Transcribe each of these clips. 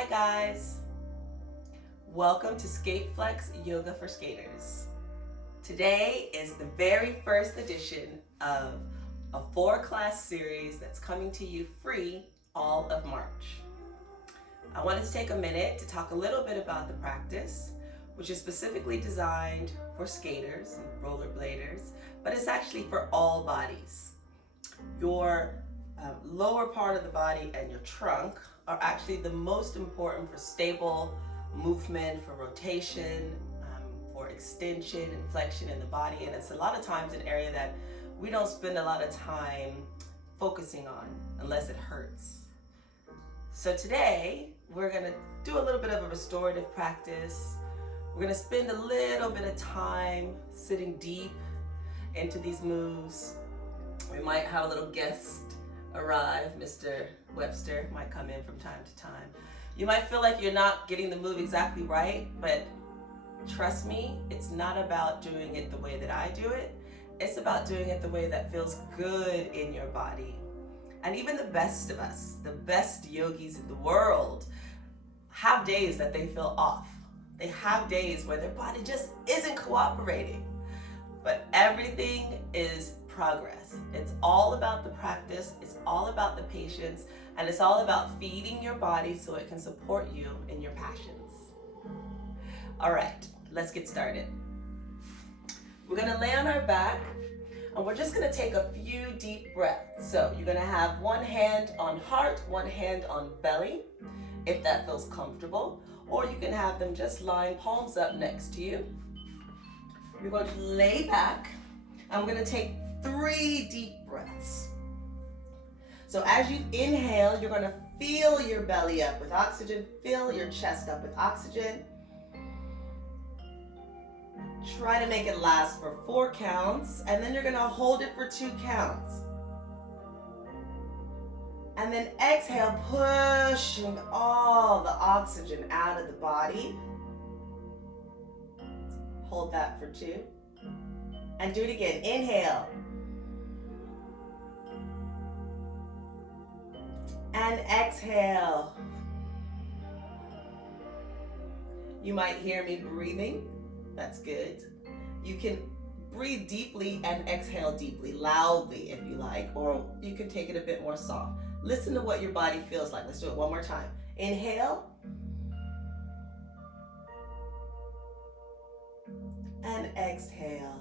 Hi guys, welcome to Skate Flex Yoga for Skaters. Today is the very first edition of a 4-class series that's coming to you free all of March. I wanted to take a minute to talk a little bit about the practice, which is specifically designed for skaters and rollerbladers, but it's actually for all bodies. Your lower part of the body and your trunk are actually the most important for stable movement, for rotation, for extension and flexion in the body. And it's a lot of times an area that we don't spend a lot of time focusing on unless it hurts. So today we're gonna do a little bit of a restorative practice. We're gonna spend a little bit of time sitting deep into these moves. We might have a little guest arrive. Mr. Webster might come in from time to time. You might feel like you're not getting the move exactly right, but trust me, it's not about doing it the way that I do it. It's about doing it the way that feels good in your body. And even the best of us, the best yogis in the world, have days that they feel off. They have days where their body just isn't cooperating. But everything is progress. It's all about the practice, it's all about the patience, and it's all about feeding your body so it can support you in your passions. All right, let's get started. We're gonna lay on our back, and we're just gonna take a few deep breaths. So you're gonna have one hand on heart, one hand on belly, if that feels comfortable, or you can have them just lying palms up next to you. You're going to lay back, and we're gonna take 3 deep breaths. So as you inhale, you're gonna fill your belly up with oxygen, fill your chest up with oxygen. Try to make it last for 4 counts, and then you're gonna hold it for 2 counts. And then exhale, pushing all the oxygen out of the body. Hold that for 2. And do it again. Inhale. And exhale. You might hear me breathing. That's good. You can breathe deeply and exhale deeply, loudly if you like, or you can take it a bit more soft. Listen to what your body feels like. Let's do it one more time. Inhale. And exhale.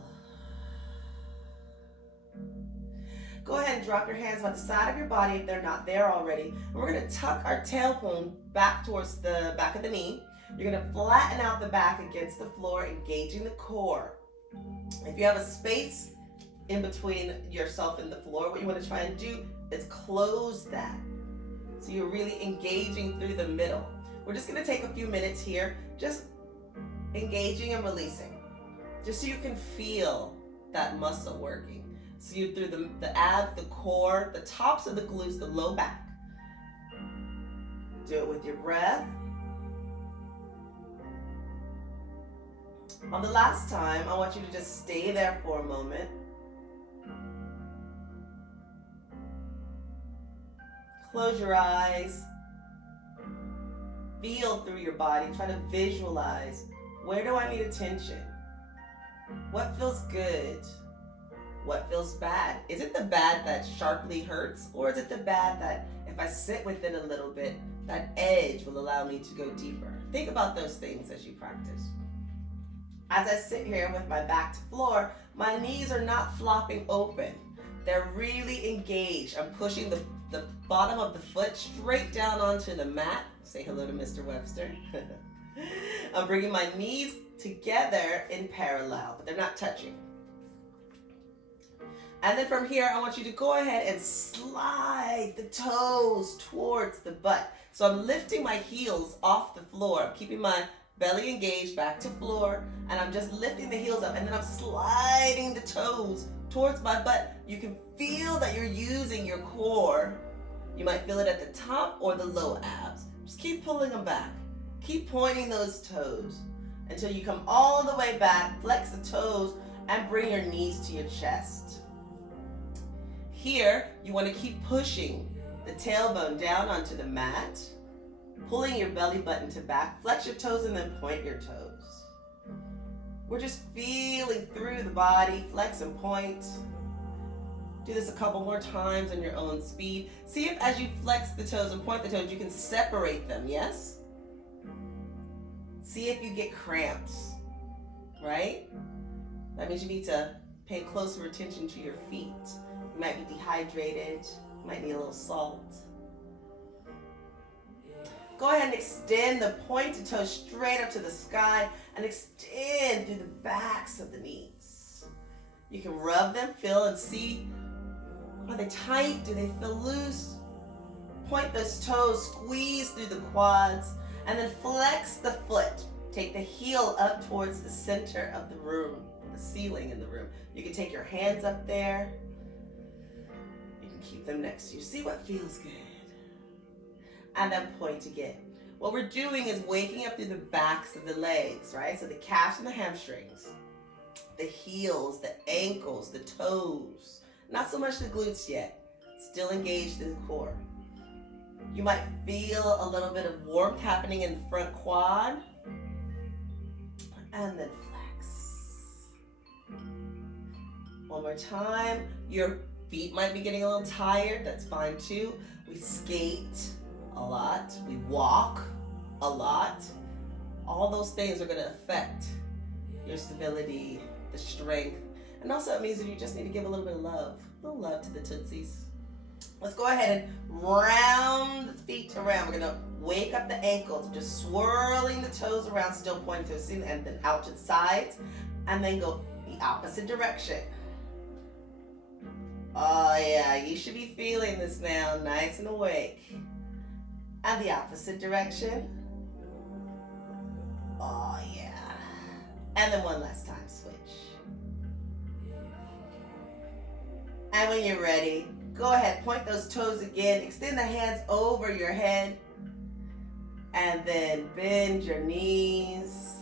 Go ahead and drop your hands on the side of your body if they're not there already. And we're gonna tuck our tailbone back towards the back of the knee. You're gonna flatten out the back against the floor, engaging the core. If you have a space in between yourself and the floor, what you wanna try and do is close that. So you're really engaging through the middle. We're just gonna take a few minutes here, just engaging and releasing, just so you can feel that muscle working. So you through the abs, the core, the tops of the glutes, the low back. Do it with your breath. On the last time, I want you to just stay there for a moment. Close your eyes. Feel through your body. Try to visualize. Where do I need attention? What feels good? What feels bad? Is it the bad that sharply hurts, or is it the bad that if I sit with it a little bit, that edge will allow me to go deeper? Think about those things as you practice. As I sit here with my back to floor, my knees are not flopping open. They're really engaged. I'm pushing the bottom of the foot straight down onto the mat. Say hello to Mr. Webster. I'm bringing my knees together in parallel, but they're not touching. And then from here, I want you to go ahead and slide the toes towards the butt. So I'm lifting my heels off the floor. I'm keeping my belly engaged back to floor, and I'm just lifting the heels up, and then I'm sliding the toes towards my butt. You can feel that you're using your core. You might feel it at the top or the low abs. Just keep pulling them back. Keep pointing those toes until you come all the way back, flex the toes, and bring your knees to your chest. Here, you want to keep pushing the tailbone down onto the mat. pulling your belly button to back. Flex your toes and then point your toes. We're just feeling through the body, flex and point. Do this a couple more times on your own speed. See if as you flex the toes and point the toes, you can separate them, yes? See if you get cramps, right? That means you need to pay closer attention to your feet. You might be dehydrated, you might need a little salt. Go ahead and extend the pointed toes straight up to the sky and extend through the backs of the knees. You can rub them, feel and see. Are they tight? Do they feel loose? Point those toes, squeeze through the quads, and then flex the foot. Take the heel up towards the center of the room, the ceiling in the room. You can take your hands up there. You can keep them next to you. See what feels good. And then point again. What we're doing is waking up through the backs of the legs, right? So the calves and the hamstrings, the heels, the ankles, the toes. Not so much the glutes yet. Still engaged in the core. You might feel a little bit of warmth happening in the front quad. And then flex. One more time. Your feet might be getting a little tired. That's fine too. We skate a lot. We walk a lot. All those things are going to affect your stability, the strength. And also it means that you just need to give a little bit of love. A little love to the tootsies. Let's go ahead and round the feet around. We're going to wake up the ankles, just swirling the toes around, still pointing to the ceiling, and then out to the sides. And then go the opposite direction. Oh yeah, you should be feeling this now, nice and awake. And the opposite direction. Oh yeah. And then one last time, switch. And when you're ready, go ahead, point those toes again, extend the hands over your head, and then bend your knees.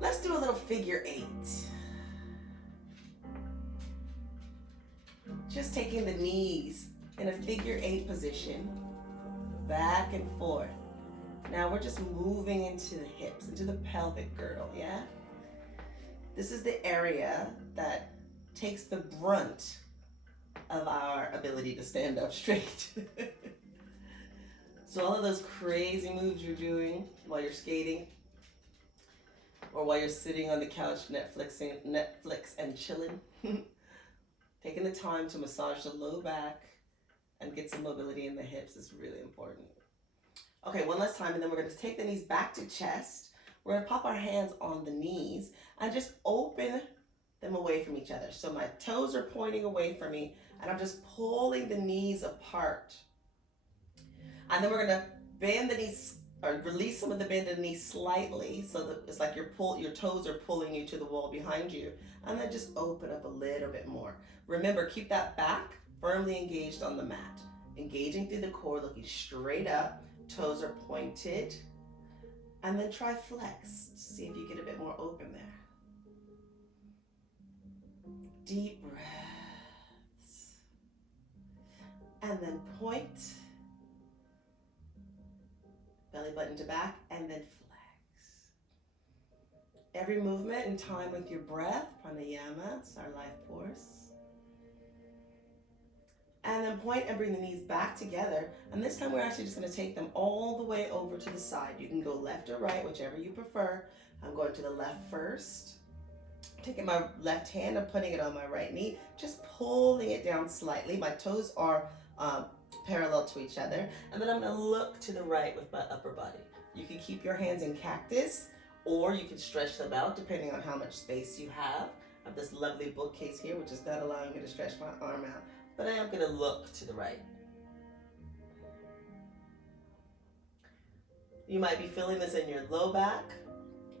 Let's do a little figure 8. Just taking the knees in a figure 8 position, back and forth. Now we're just moving into the hips, into the pelvic girdle, yeah? This is the area that takes the brunt of our ability to stand up straight. So all of those crazy moves you're doing while you're skating, or while you're sitting on the couch Netflix and chilling, taking the time to massage the low back and get some mobility in the hips is really important. Okay, one last time, and then we're going to take the knees back to chest. We're going to pop our hands on the knees and just open them away from each other. So my toes are pointing away from me, and I'm just pulling the knees apart. And then we're going to bend the knees, or release some of the bend in the knees slightly, so that it's like your toes are pulling you to the wall behind you. And then just open up a little bit more. Remember, keep that back firmly engaged on the mat. Engaging through the core, looking straight up. Toes are pointed. And then try flex. See if you get a bit more open there. Deep breaths. And then point. Belly button to back, and then flex. Every movement in time with your breath, pranayama, it's our life force. And then point and bring the knees back together. And this time we're actually just going to take them all the way over to the side. You can go left or right, whichever you prefer. I'm going to the left first. Taking my left hand and putting it on my right knee, just pulling it down slightly. My toes are parallel to each other. And then I'm going to look to the right with my upper body. You can keep your hands in cactus, or you can stretch them out depending on how much space you have. I have this lovely bookcase here, which is not allowing me to stretch my arm out. But I am going to look to the right. You might be feeling this in your low back,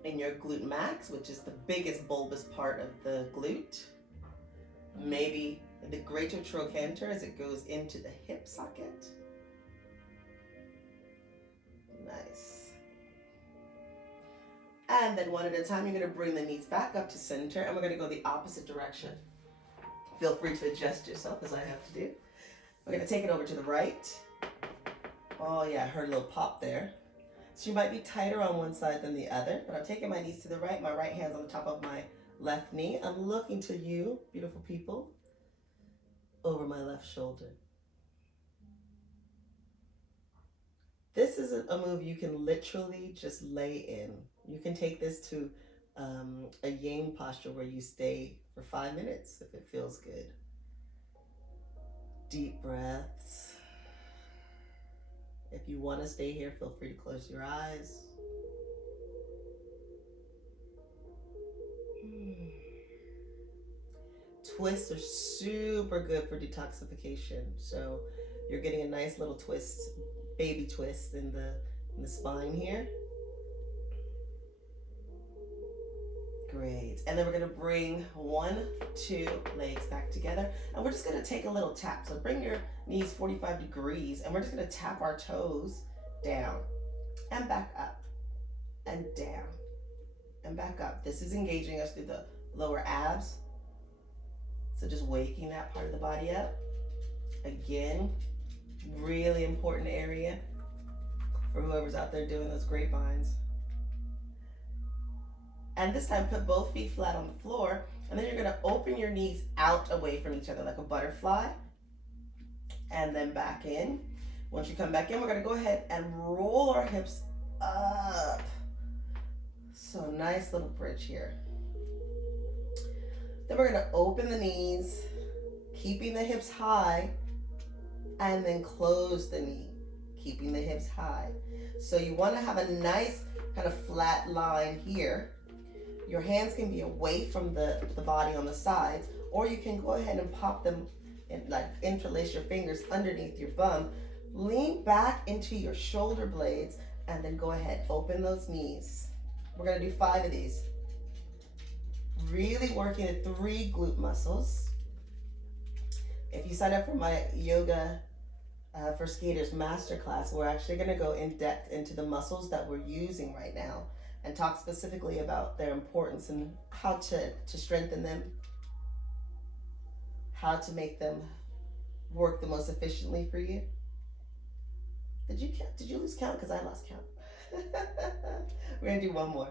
in your glute max, which is the biggest bulbous part of the glute. Maybe the greater trochanter as it goes into the hip socket. Nice. And then one at a time, you're going to bring the knees back up to center, and we're going to go the opposite direction. Feel free to adjust yourself as I have to do. We're gonna take it over to the right. Oh yeah, I heard a little pop there. So you might be tighter on one side than the other, but I'm taking my knees to the right. My right hand's on the top of my left knee. I'm looking to you, beautiful people, over my left shoulder. This is a move you can literally just lay in. You can take this to a yin posture where you stay for 5 minutes if it feels good. Deep breaths. If you want to stay here, feel free to close your eyes. Twists are super good for detoxification. So you're getting a nice little twist, baby twist in the spine here. Great. And then we're going to bring 1, 2 legs back together. And we're just going to take a little tap. So bring your knees 45 degrees. And we're just going to tap our toes down and back up and down and back up. This is engaging us through the lower abs. So just waking that part of the body up. Again, really important area for whoever's out there doing those grapevines. And this time, put both feet flat on the floor, and then you're gonna open your knees out away from each other like a butterfly, and then back in. Once you come back in, we're gonna go ahead and roll our hips up. So nice little bridge here. Then we're gonna open the knees, keeping the hips high, and then close the knee, keeping the hips high. So you wanna have a nice kind of flat line here. Your hands can be away from the body on the sides, or you can go ahead and pop them and like interlace your fingers underneath your bum. Lean back into your shoulder blades and then go ahead, open those knees. We're gonna do 5 of these. Really working the 3 glute muscles. If you sign up for my yoga for skaters masterclass, we're actually gonna go in depth into the muscles that we're using right now and talk specifically about their importance and how to strengthen them, how to make them work the most efficiently for you. Did you lose count? Because I lost count. We're gonna do 1 more.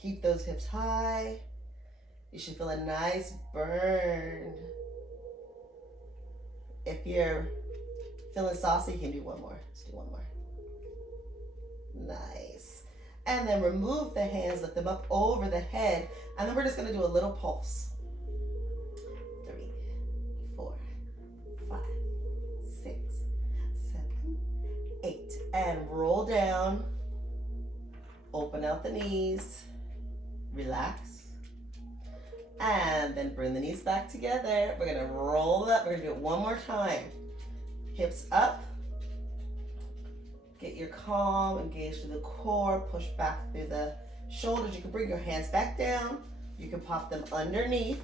Keep those hips high. You should feel a nice burn. If you're feeling saucy, you can do 1 more. Let's do 1 more. Nice. And then remove the hands, lift them up over the head, and then we're just gonna do a little pulse. 3, 4, 5, 6, 7, 8. And roll down, open out the knees, relax. And then bring the knees back together. We're gonna roll up, we're gonna do it 1 more time. Hips up. Get your calm, engage through the core, push back through the shoulders. You can bring your hands back down. You can pop them underneath,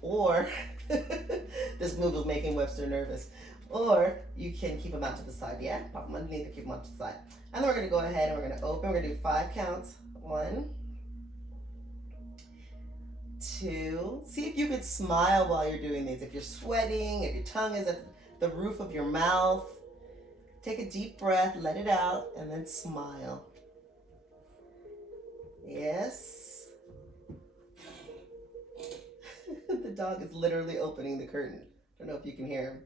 or this move is making Webster nervous. Or you can keep them out to the side, yeah? Pop them underneath and keep them out to the side. And then we're gonna go ahead and we're gonna open. We're gonna do 5 counts. 1, 2. See if you could smile while you're doing these. If you're sweating, if your tongue is at the roof of your mouth, take a deep breath, let it out, and then smile. Yes. The dog is literally opening the curtain. I don't know if you can hear him.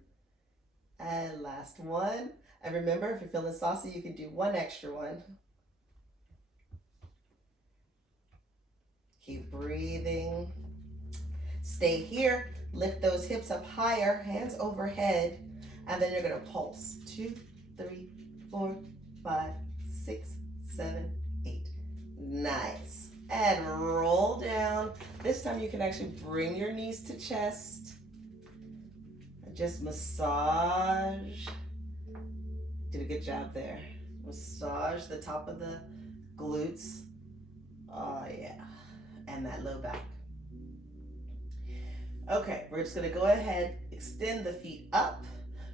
And last one. And remember, if you're feeling saucy, you can do 1 extra one. Keep breathing. Stay here. Lift those hips up higher, hands overhead, and then you're gonna pulse. 2, 3, 4, 5, 6, 7, 8. Nice. And roll down. This time you can actually bring your knees to chest. And just massage. Did a good job there. Massage the top of the glutes. Oh yeah. And that low back. Okay, we're just gonna go ahead, extend the feet up.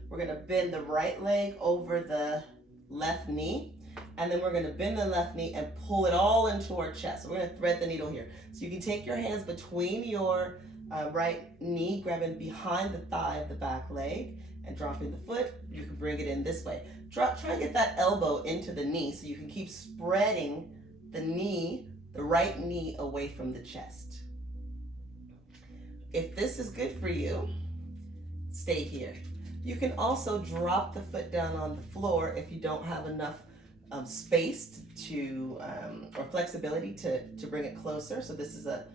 We're gonna bend the right leg over the left knee, and then we're gonna bend the left knee and pull it all into our chest. So we're gonna thread the needle here. So you can take your hands between your right knee grabbing behind the thigh of the back leg and dropping the foot. You can bring it in this way. Try and get that elbow into the knee so you can keep spreading the knee, the right knee, away from the chest. If this is good for you, stay here. You can also drop the foot down on the floor if you don't have enough space or flexibility to bring it closer. So this is a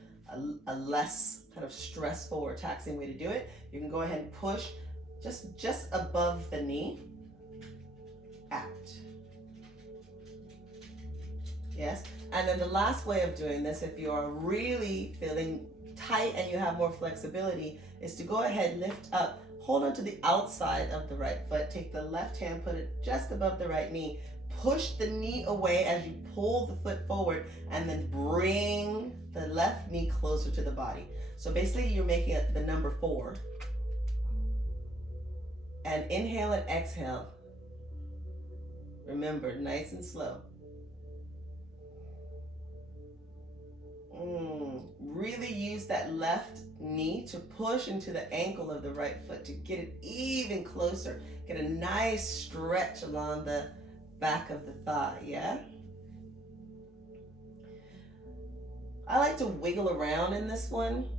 less kind of stressful or taxing way to do it. You can go ahead and push just above the knee, out. Yes, and then the last way of doing this, if you are really feeling tight and you have more flexibility, is to go ahead, lift up, hold on to the outside of the right foot, take the left hand, put it just above the right knee, push the knee away as you pull the foot forward, and then bring the left knee closer to the body. So basically you're making it the number 4. And inhale and exhale. Remember, nice and slow. Really use that left knee to push into the ankle of the right foot to get it even closer. Get a nice stretch along the back of the thigh, yeah? I like to wiggle around in this one.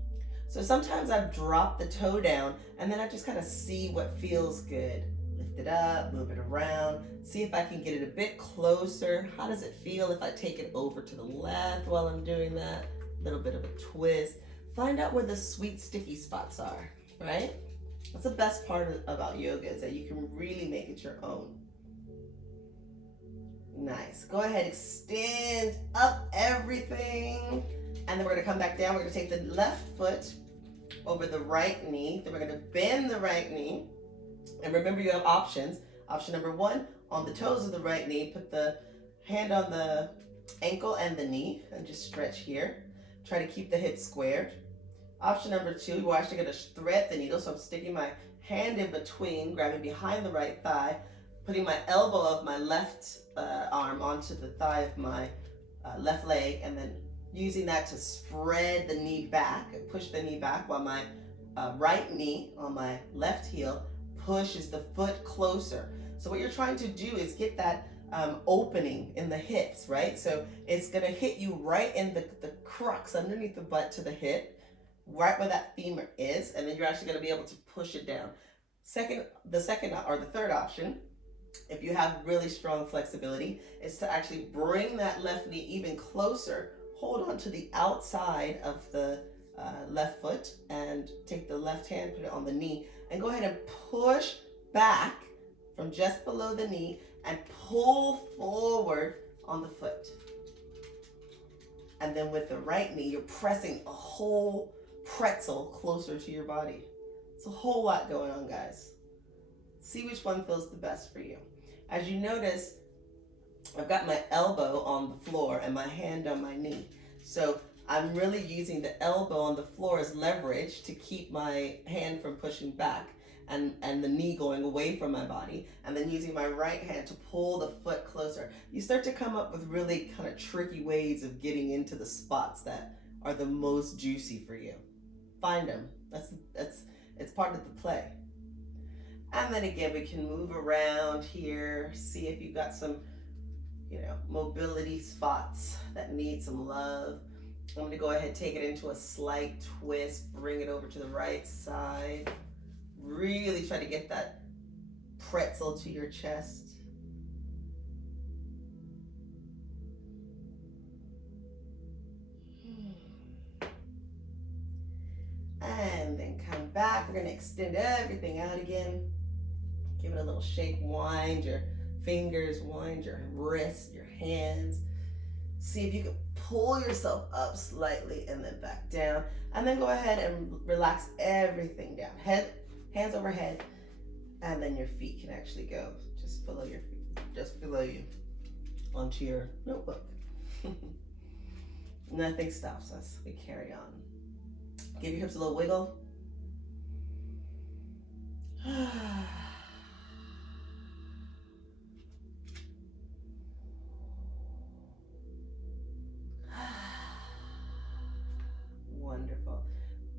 So sometimes I drop the toe down and then I just kind of see what feels good. Lift it up, move it around, see if I can get it a bit closer. How does it feel if I take it over to the left while I'm doing that? A little bit of a twist. Find out where the sweet sticky spots are, right? That's the best part about yoga, is that you can really make it your own. Nice. Go ahead, extend up everything. And then we're gonna come back down. We're gonna take the left foot over the right knee. Then we're gonna bend the right knee. And remember, you have options. Option number 1, on the toes of the right knee, put the hand on the ankle and the knee and just stretch here. Try to keep the hips squared. Option number 2, we're actually gonna thread the needle. So I'm sticking my hand in between, grabbing behind the right thigh, putting my elbow of my left arm onto the thigh of my left leg, and then using that to spread the knee back, push the knee back, while my right knee on my left heel pushes the foot closer. So what you're trying to do is get that opening in the hips, right? So it's gonna hit you right in the crux underneath the butt to the hip, right where that femur is, and then you're actually gonna be able to push it down. The third option, if you have really strong flexibility, is to actually bring that left knee even closer, hold on to the outside of the left foot, and take the left hand, put it on the knee, and go ahead and push back from just below the knee and pull forward on the foot. And then with the right knee, you're pressing a whole pretzel closer to your body. It's a whole lot going on, guys. See which one feels the best for you. As you notice, I've got my elbow on the floor and my hand on my knee. So I'm really using the elbow on the floor as leverage to keep my hand from pushing back and the knee going away from my body, and then using my right hand to pull the foot closer. You start to come up with really kind of tricky ways of getting into the spots that are the most juicy for you. Find them. It's part of the play. And then again, we can move around here, see if you've got some, mobility spots that need some love. I'm going to go ahead and take it into a slight twist, bring it over to the right side. Really try to get that pretzel to your chest. And then come back. We're going to extend everything out again. Give it a little shake. Wind your fingers, wind your wrists, your hands. See if you can pull yourself up slightly and then back down. And then go ahead and relax everything down. Hands overhead. And then your feet can actually go just below your feet, just below you, onto your notebook. Nothing stops us. We carry on. Give your hips a little wiggle. Wonderful.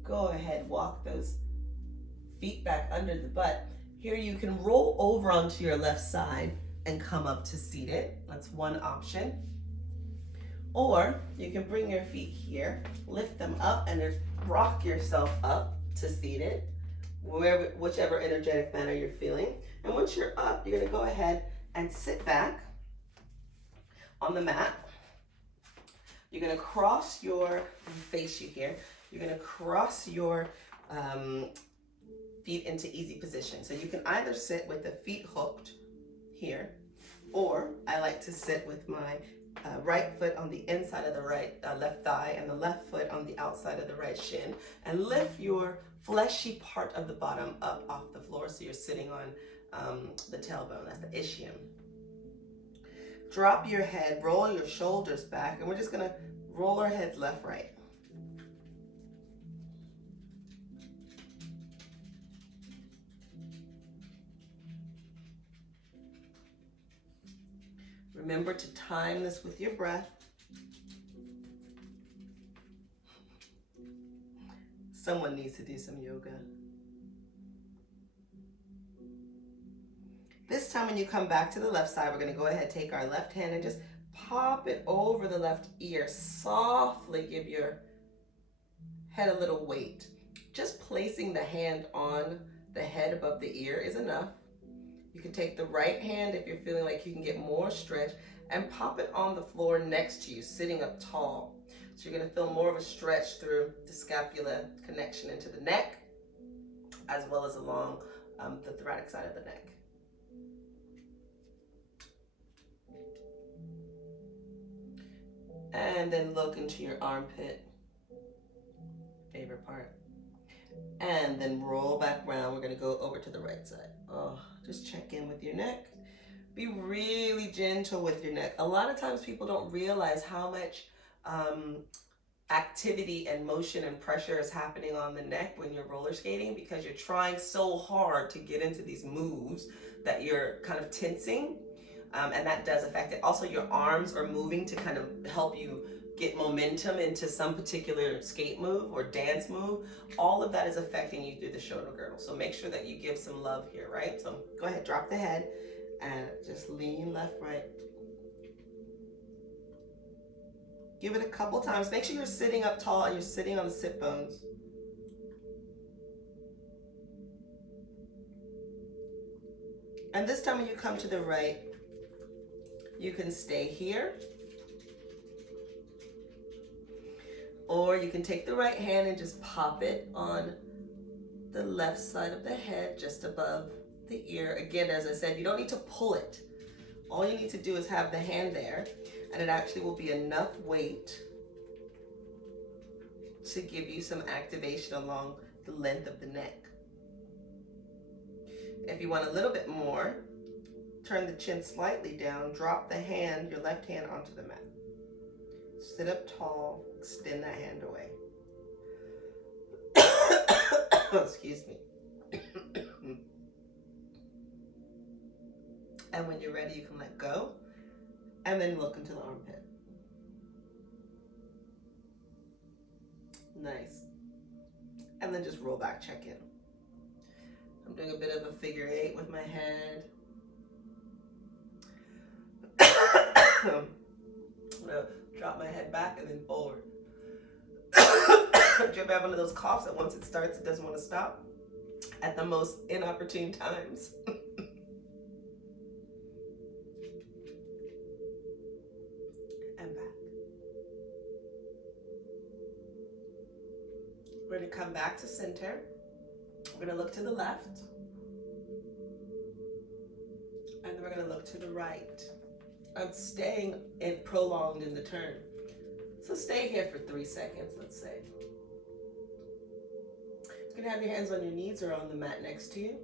Go ahead those feet back under the butt. Here you can roll over onto your left side and come up to seated. That's one option. Or you can bring your feet here, lift them up, and just rock yourself up to seated, whichever energetic manner you're feeling. And once you're up, you're gonna go ahead and sit back on the mat. You're gonna cross your, face you here, you're gonna cross your feet into easy position. So you can either sit with the feet hooked here, or I like to sit with my right foot on the inside of the left thigh and the left foot on the outside of the right shin, and lift your fleshy part of the bottom up off the floor so you're sitting on the tailbone. That's the ischium. Drop your head, roll your shoulders back, and we're just gonna roll our heads left, right. Remember to time this with your breath. Someone needs to do some yoga. This time when you come back to the left side, we're gonna go ahead, take our left hand and just pop it over the left ear. Softly give your head a little weight. Just placing the hand on the head above the ear is enough. You can take the right hand if you're feeling like you can get more stretch and pop it on the floor next to you, sitting up tall. So you're gonna feel more of a stretch through the scapula connection into the neck, as well as along the thoracic side of the neck. And then look into your armpit, favorite part. And then roll back around. We're gonna go over to the right side. Oh, just check in with your neck. Be really gentle with your neck. A lot of times people don't realize how much activity and motion and pressure is happening on the neck when you're roller skating, because you're trying so hard to get into these moves that you're kind of tensing, and that does affect it. Also, your arms are moving to kind of help you get momentum into some particular skate move or dance move. All of that is affecting you through the shoulder girdle. So make sure that you give some love here, right? So go ahead, drop the head and just lean left, right. Give it a couple times. Make sure you're sitting up tall and you're sitting on the sit bones. And this time when you come to the right, you can stay here, or you can take the right hand and just pop it on the left side of the head, just above the ear. Again, as I said, you don't need to pull it. All you need to do is have the hand there, and it actually will be enough weight to give you some activation along the length of the neck. If you want a little bit more, turn the chin slightly down, drop the hand, your left hand, onto the mat. Sit up tall, extend that hand away. Excuse me. And when you're ready, you can let go and then look into the armpit. Nice. And then just roll back, check in. I'm doing a bit of a figure 8 with my head. I'm gonna drop my head back and then forward. Do you ever have one of those coughs that once it starts, it doesn't want to stop? At the most inopportune times. And back. We're gonna come back to center. We're gonna look to the left. And then we're gonna look to the right. I'm staying prolonged in the turn. So stay here for 3 seconds, let's say. You can have your hands on your knees or on the mat next to you.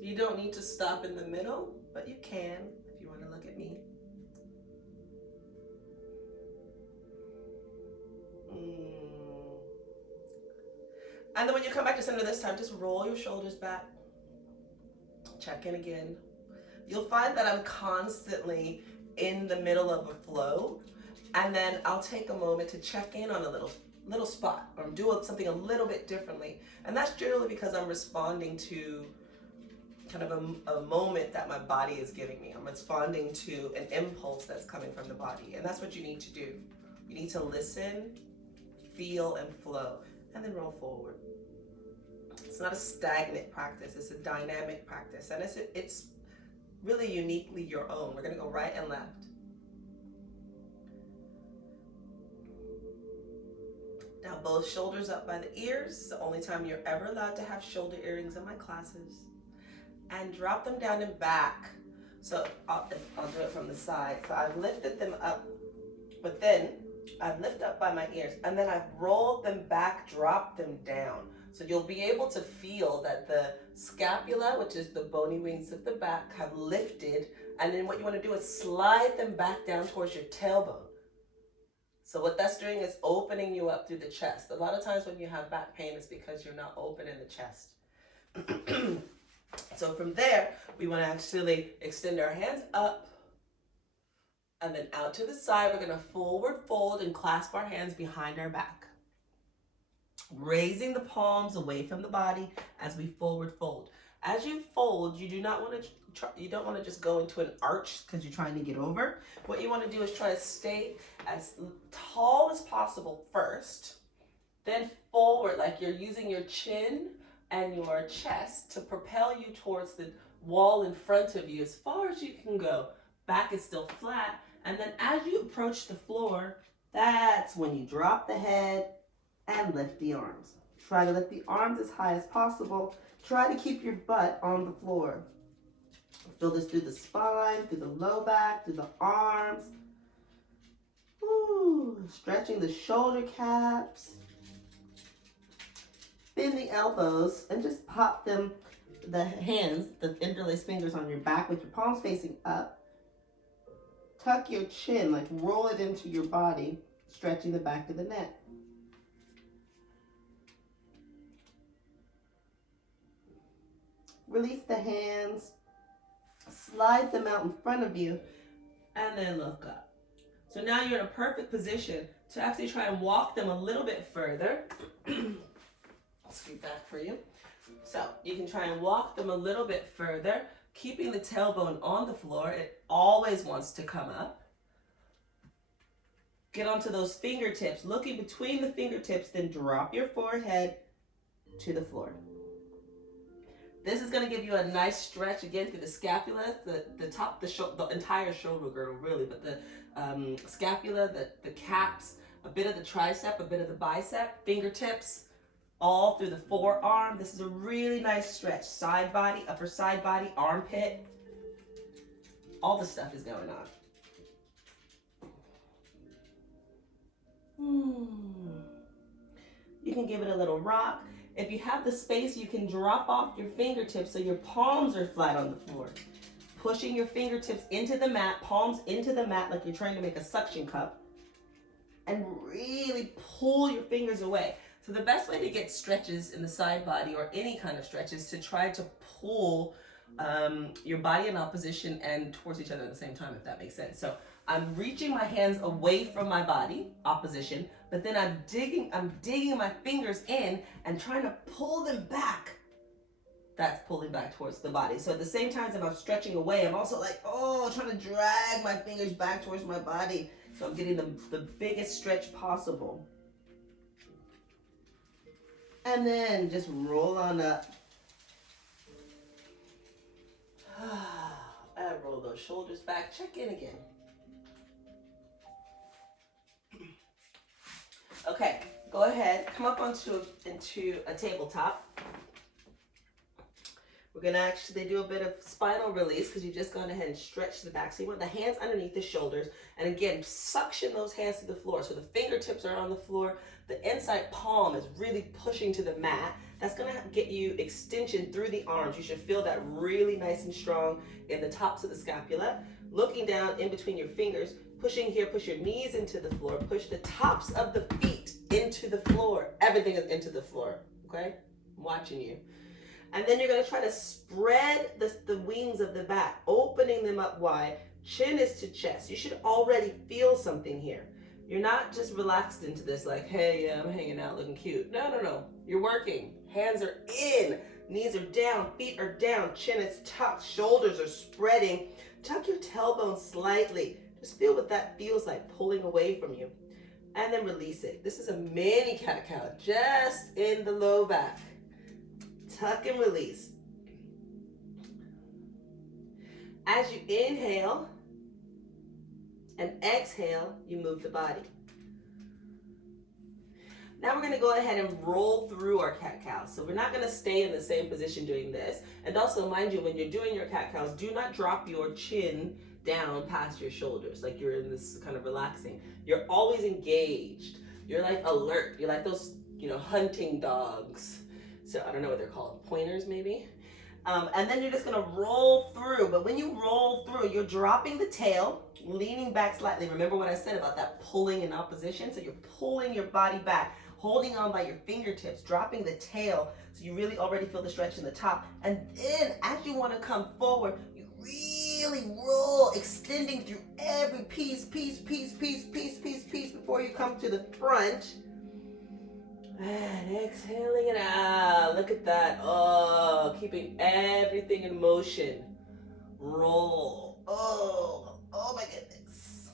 You don't need to stop in the middle, but you can if you want to look at me. And then when you come back to center this time, just roll your shoulders back. Check in again. You'll find that I'm constantly in the middle of a flow, And then I'll take a moment to check in on a little spot or do something a little bit differently. And that's generally because I'm responding to kind of a moment that my body is giving me. I'm responding to an impulse that's coming from the body. And that's what you need to do. You need to listen, feel, and flow, and then roll forward. It's not a stagnant practice, it's a dynamic practice. And it's really uniquely your own. We're gonna go right and left. Now both shoulders up by the ears. It's the only time you're ever allowed to have shoulder earrings in my classes. And drop them down and back. So I'll do it from the side. So I've lifted them up, but then I've lifted up by my ears, and then I've rolled them back, dropped them down. So you'll be able to feel that the scapula, which is the bony wings of the back, have lifted, and then what you want to do is slide them back down towards your tailbone. So what that's doing is opening you up through the chest. A lot of times when you have back pain, it's because you're not open in the chest. So from there, we want to actually extend our hands up and then out to the side. We're going to forward fold and clasp our hands behind our back, raising the palms away from the body as we forward fold. As you fold, you don't want to just go into an arch because you're trying to get over. What you want to do is try to stay as tall as possible first, then forward like you're using your chin and your chest to propel you towards the wall in front of you as far as you can go. Back is still flat. And then as you approach the floor, that's when you drop the head and lift the arms. Try to lift the arms as high as possible. Try to keep your butt on the floor. Feel this through the spine, through the low back, through the arms. Ooh, stretching the shoulder caps. Bend the elbows and just pop them, the hands, the interlaced fingers on your back with your palms facing up. Tuck your chin, like roll it into your body, stretching the back of the neck. Release the hands, slide them out in front of you, and then look up. So now you're in a perfect position to actually try and walk them a little bit further. I'll scoot back for you. So you can try and walk them a little bit further, keeping the tailbone on the floor. It always wants to come up. Get onto those fingertips, looking between the fingertips, then drop your forehead to the floor. This is going to give you a nice stretch again through the scapula, the top, the entire shoulder girdle really, but the scapula, the caps, a bit of the tricep, a bit of the bicep, fingertips, all through the forearm. This is a really nice stretch. Side body, upper side body, armpit. All the stuff is going on. You can give it a little rock. If you have the space, you can drop off your fingertips so your palms are flat on the floor. Pushing your fingertips into the mat, palms into the mat like you're trying to make a suction cup. And really pull your fingers away. So the best way to get stretches in the side body or any kind of stretch is to try to pull your body in opposition and towards each other at the same time, if that makes sense. So I'm reaching my hands away from my body, opposition, but then I'm digging my fingers in and trying to pull them back. That's pulling back towards the body. So at the same time as I'm stretching away, I'm also like, trying to drag my fingers back towards my body. So I'm getting the biggest stretch possible. And then just roll on up. And roll those shoulders back. Check in again. Okay, go ahead. Come up into a tabletop. We're going to actually do a bit of spinal release because you've just gone ahead and stretched the back. So you want the hands underneath the shoulders. And again, suction those hands to the floor. So the fingertips are on the floor. The inside palm is really pushing to the mat. That's going to get you extension through the arms. You should feel that really nice and strong in the tops of the scapula. Looking down in between your fingers. Pushing here, push your knees into the floor. Push the tops of the feet into the floor. Everything is into the floor. Okay? I'm watching you. And then you're going to try to spread the wings of the back, opening them up wide. Chin is to chest. You should already feel something here. You're not just relaxed into this like, hey, yeah, I'm hanging out looking cute. No, no, no. You're working. Hands are in. Knees are down. Feet are down. Chin is tucked. Shoulders are spreading. Tuck your tailbone slightly. Just feel what that feels like pulling away from you. And then release it. This is a mini cat-cow just in the low back. Tuck and release. As you inhale and exhale, you move the body. Now we're going to go ahead and roll through our cat-cow. So we're not going to stay in the same position doing this. And also, mind you, when you're doing your cat-cows, do not drop your chin down past your shoulders like you're in this kind of relaxing. You're always engaged. You're like alert. You're like those, hunting dogs. So I don't know what they're called. Pointers, maybe? And then you're just going to roll through. But when you roll through, you're dropping the tail, leaning back slightly. Remember what I said about that pulling in opposition? So you're pulling your body back, holding on by your fingertips, dropping the tail. So you really already feel the stretch in the top. And then as you want to come forward, you really roll, extending through every piece before you come to the front. And exhaling it out. Look at that. Oh, keeping everything in motion. Roll. Oh my goodness.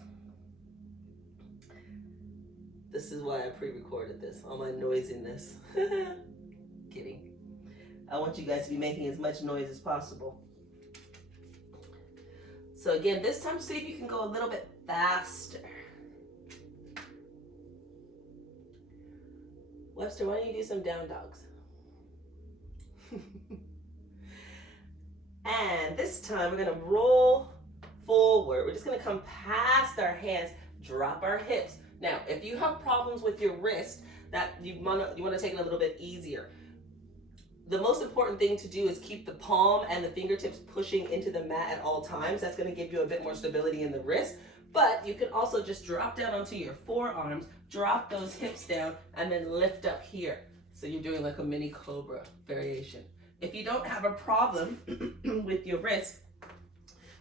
This is why I pre-recorded this, all my noisiness. Kidding. I want you guys to be making as much noise as possible. So again, this time see if you can go a little bit faster. Webster, why don't you do some down dogs? And this time we're gonna roll forward. We're just gonna come past our hands, drop our hips. Now, if you have problems with your wrist, that you wanna take it a little bit easier. The most important thing to do is keep the palm and the fingertips pushing into the mat at all times. That's gonna give you a bit more stability in the wrist. But you can also just drop down onto your forearms, drop those hips down, and then lift up here. So you're doing like a mini cobra variation. If you don't have a problem with your wrist,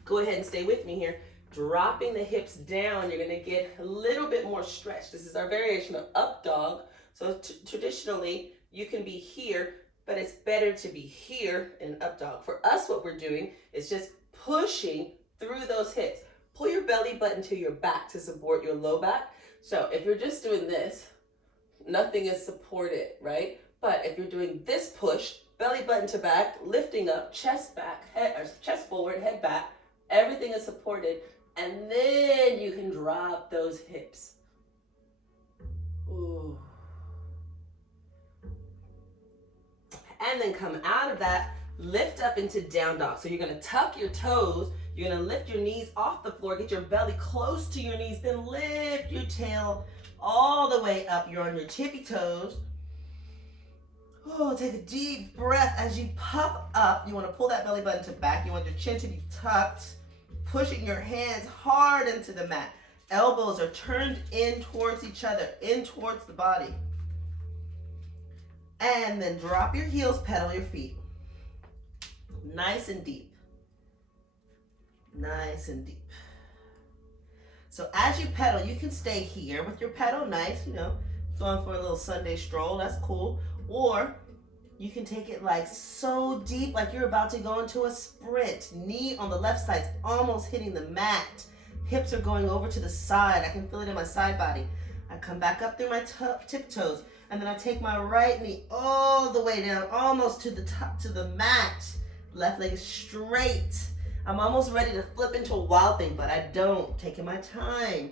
go ahead and stay with me here. Dropping the hips down, you're gonna get a little bit more stretch. This is our variation of up dog. So traditionally, you can be here, but it's better to be here in up dog. For us, what we're doing is just pushing through those hips. Pull your belly button to your back to support your low back. So if you're just doing this, nothing is supported, right? But if you're doing this push, belly button to back, lifting up, chest back, chest forward, head back, everything is supported. And then you can drop those hips. Ooh. And then come out of that, lift up into down dog. So you're gonna tuck your toes, you're gonna lift your knees off the floor, get your belly close to your knees, then lift your tail all the way up. You're on your tippy toes. Oh, take a deep breath as you puff up. You wanna pull that belly button to back. You want your chin to be tucked, pushing your hands hard into the mat. Elbows are turned in towards each other, in towards the body. And then drop your heels, pedal your feet. Nice and deep. Nice and deep. So as you pedal, you can stay here with your pedal, nice, going for a little Sunday stroll, that's cool. Or you can take it like so deep, like you're about to go into a sprint. Knee on the left side, almost hitting the mat. Hips are going over to the side. I can feel it in my side body. I come back up through my tiptoes, and then I take my right knee all the way down, almost to the top, to the mat. Left leg is straight. I'm almost ready to flip into a wild thing, but I don't. Taking my time.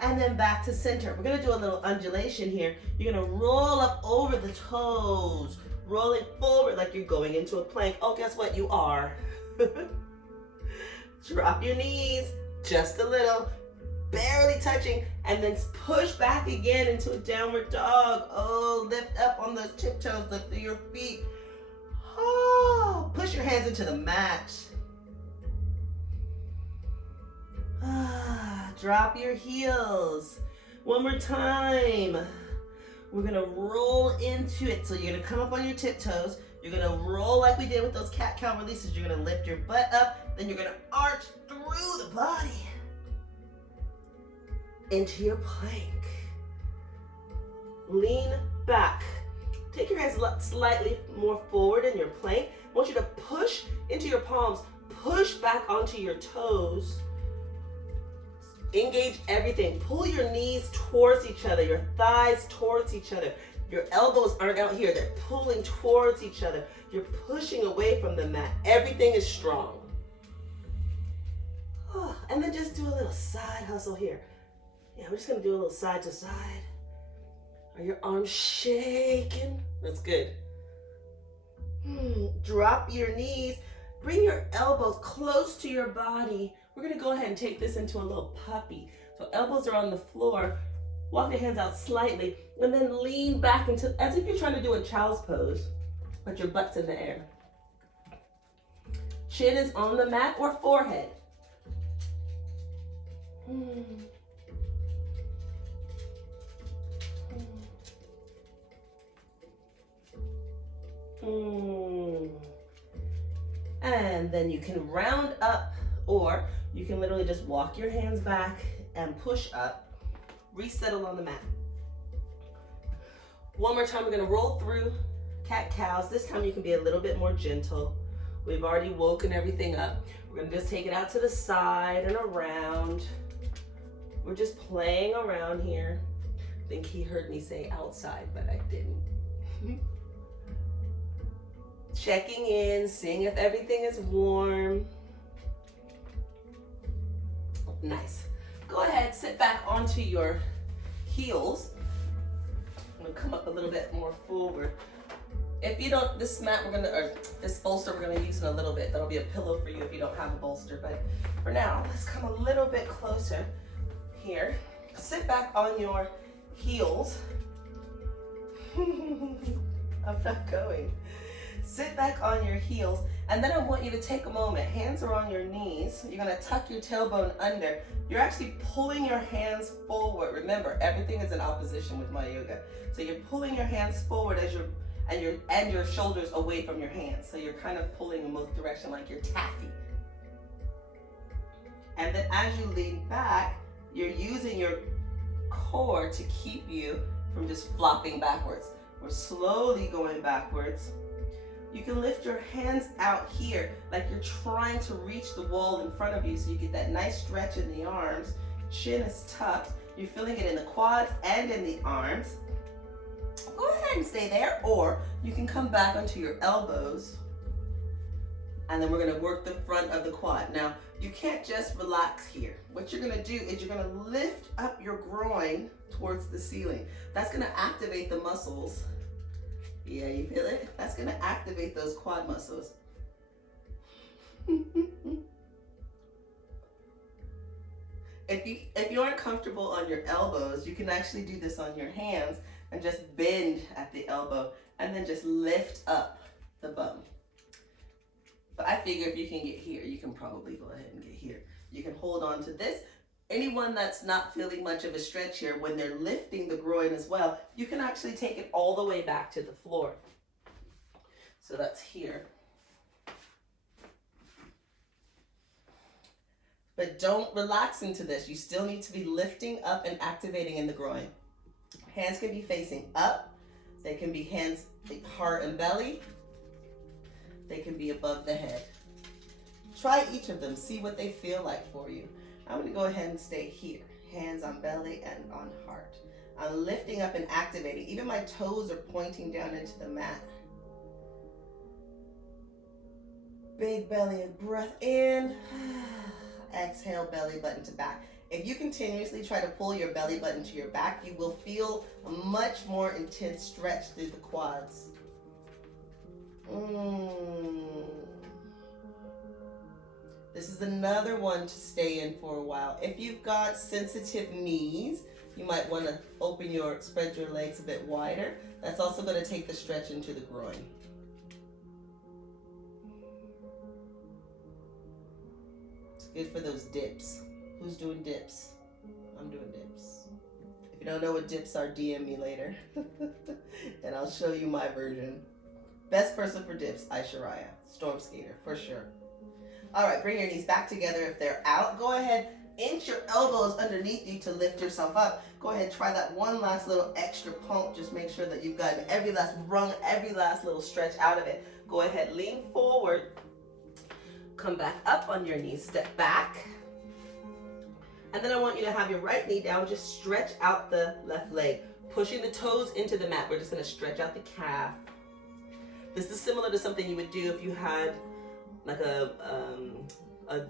And then back to center. We're gonna do a little undulation here. You're gonna roll up over the toes, rolling forward like you're going into a plank. Oh, guess what? You are. Drop your knees just a little, barely touching, and then push back again into a downward dog. Oh, lift up on those tiptoes, lift through your feet. Oh, push your hands into the mat. Drop your heels. One more time. We're gonna roll into it. So you're gonna come up on your tiptoes. You're gonna roll like we did with those cat-cow releases. You're gonna lift your butt up. Then you're gonna arch through the body. into your plank. Lean back. Take your hands slightly more forward in your plank. I want you to push into your palms. Push back onto your toes. Engage everything. Pull your knees towards each other, your thighs towards each other. Your elbows aren't out here. They're pulling towards each other. You're pushing away from the mat. Everything is strong. And then just do a little side hustle here. Yeah, we're just going to do a little side to side. Are your arms shaking? That's good. Drop your knees. Bring your elbows close to your body. We're going to go ahead and take this into a little puppy. So elbows are on the floor. Walk your hands out slightly. And then lean back into, as if you're trying to do a child's pose. But your butt's in the air. Chin is on the mat or forehead. And then you can round up, or you can literally just walk your hands back and push up. Resettle on the mat. One more time, we're gonna roll through cat-cows. This time you can be a little bit more gentle. We've already woken everything up. We're gonna just take it out to the side and around. We're just playing around here. I think he heard me say outside, but I didn't. Checking in, seeing if everything is warm. Nice. Go ahead, sit back onto your heels. I'm gonna come up a little bit more forward. If you don't, this mat or this bolster we're gonna use in a little bit. That'll be a pillow for you if you don't have a bolster. But for now, let's come a little bit closer here. Sit back on your heels. I'm not going. Sit back on your heels, and then I want you to take a moment. Hands are on your knees. You're gonna tuck your tailbone under. You're actually pulling your hands forward. Remember, everything is in opposition with my yoga. So you're pulling your hands forward as and your shoulders away from your hands. So you're kind of pulling in both directions like you're taffy. And then as you lean back, you're using your core to keep you from just flopping backwards. We're slowly going backwards. You can lift your hands out here like you're trying to reach the wall in front of you, so you get that nice stretch in the arms. Chin is tucked. You're feeling it in the quads and in the arms. Go ahead and stay there, or you can come back onto your elbows, and then we're gonna work the front of the quad. Now, you can't just relax here. What you're gonna do is you're gonna lift up your groin towards the ceiling. That's gonna activate the muscles. Yeah, you feel it? That's gonna activate those quad muscles. If you aren't comfortable on your elbows, you can actually do this on your hands and just bend at the elbow and then just lift up the bum. But I figure if you can get here, you can probably go ahead and get here. You can hold on to this. Anyone that's not feeling much of a stretch here, when they're lifting the groin as well, you can actually take it all the way back to the floor. So that's here. But don't relax into this. You still need to be lifting up and activating in the groin. Hands can be facing up. They can be hands heart and belly. They can be above the head. Try each of them. See what they feel like for you. I'm going to go ahead and stay here. Hands on belly and on heart. I'm lifting up and activating. Even my toes are pointing down into the mat. Big belly and breath in. Exhale, belly button to back. If you continuously try to pull your belly button to your back, you will feel a much more intense stretch through the quads. This is another one to stay in for a while. If you've got sensitive knees, you might want to spread your legs a bit wider. That's also going to take the stretch into the groin. It's good for those dips. Who's doing dips? I'm doing dips. If you don't know what dips are, DM me later. And I'll show you my version. Best person for dips, Aishwarya. Storm skater, for sure. All right, bring your knees back together. If they're out, go ahead, inch your elbows underneath you to lift yourself up. Go ahead, try that one last little extra pump. Just make sure that you've gotten every last rung, every last little stretch out of it. Go ahead, lean forward. Come back up on your knees, step back. And then I want you to have your right knee down, just stretch out the left leg, pushing the toes into the mat. We're just gonna stretch out the calf. This is similar to something you would do if you had like a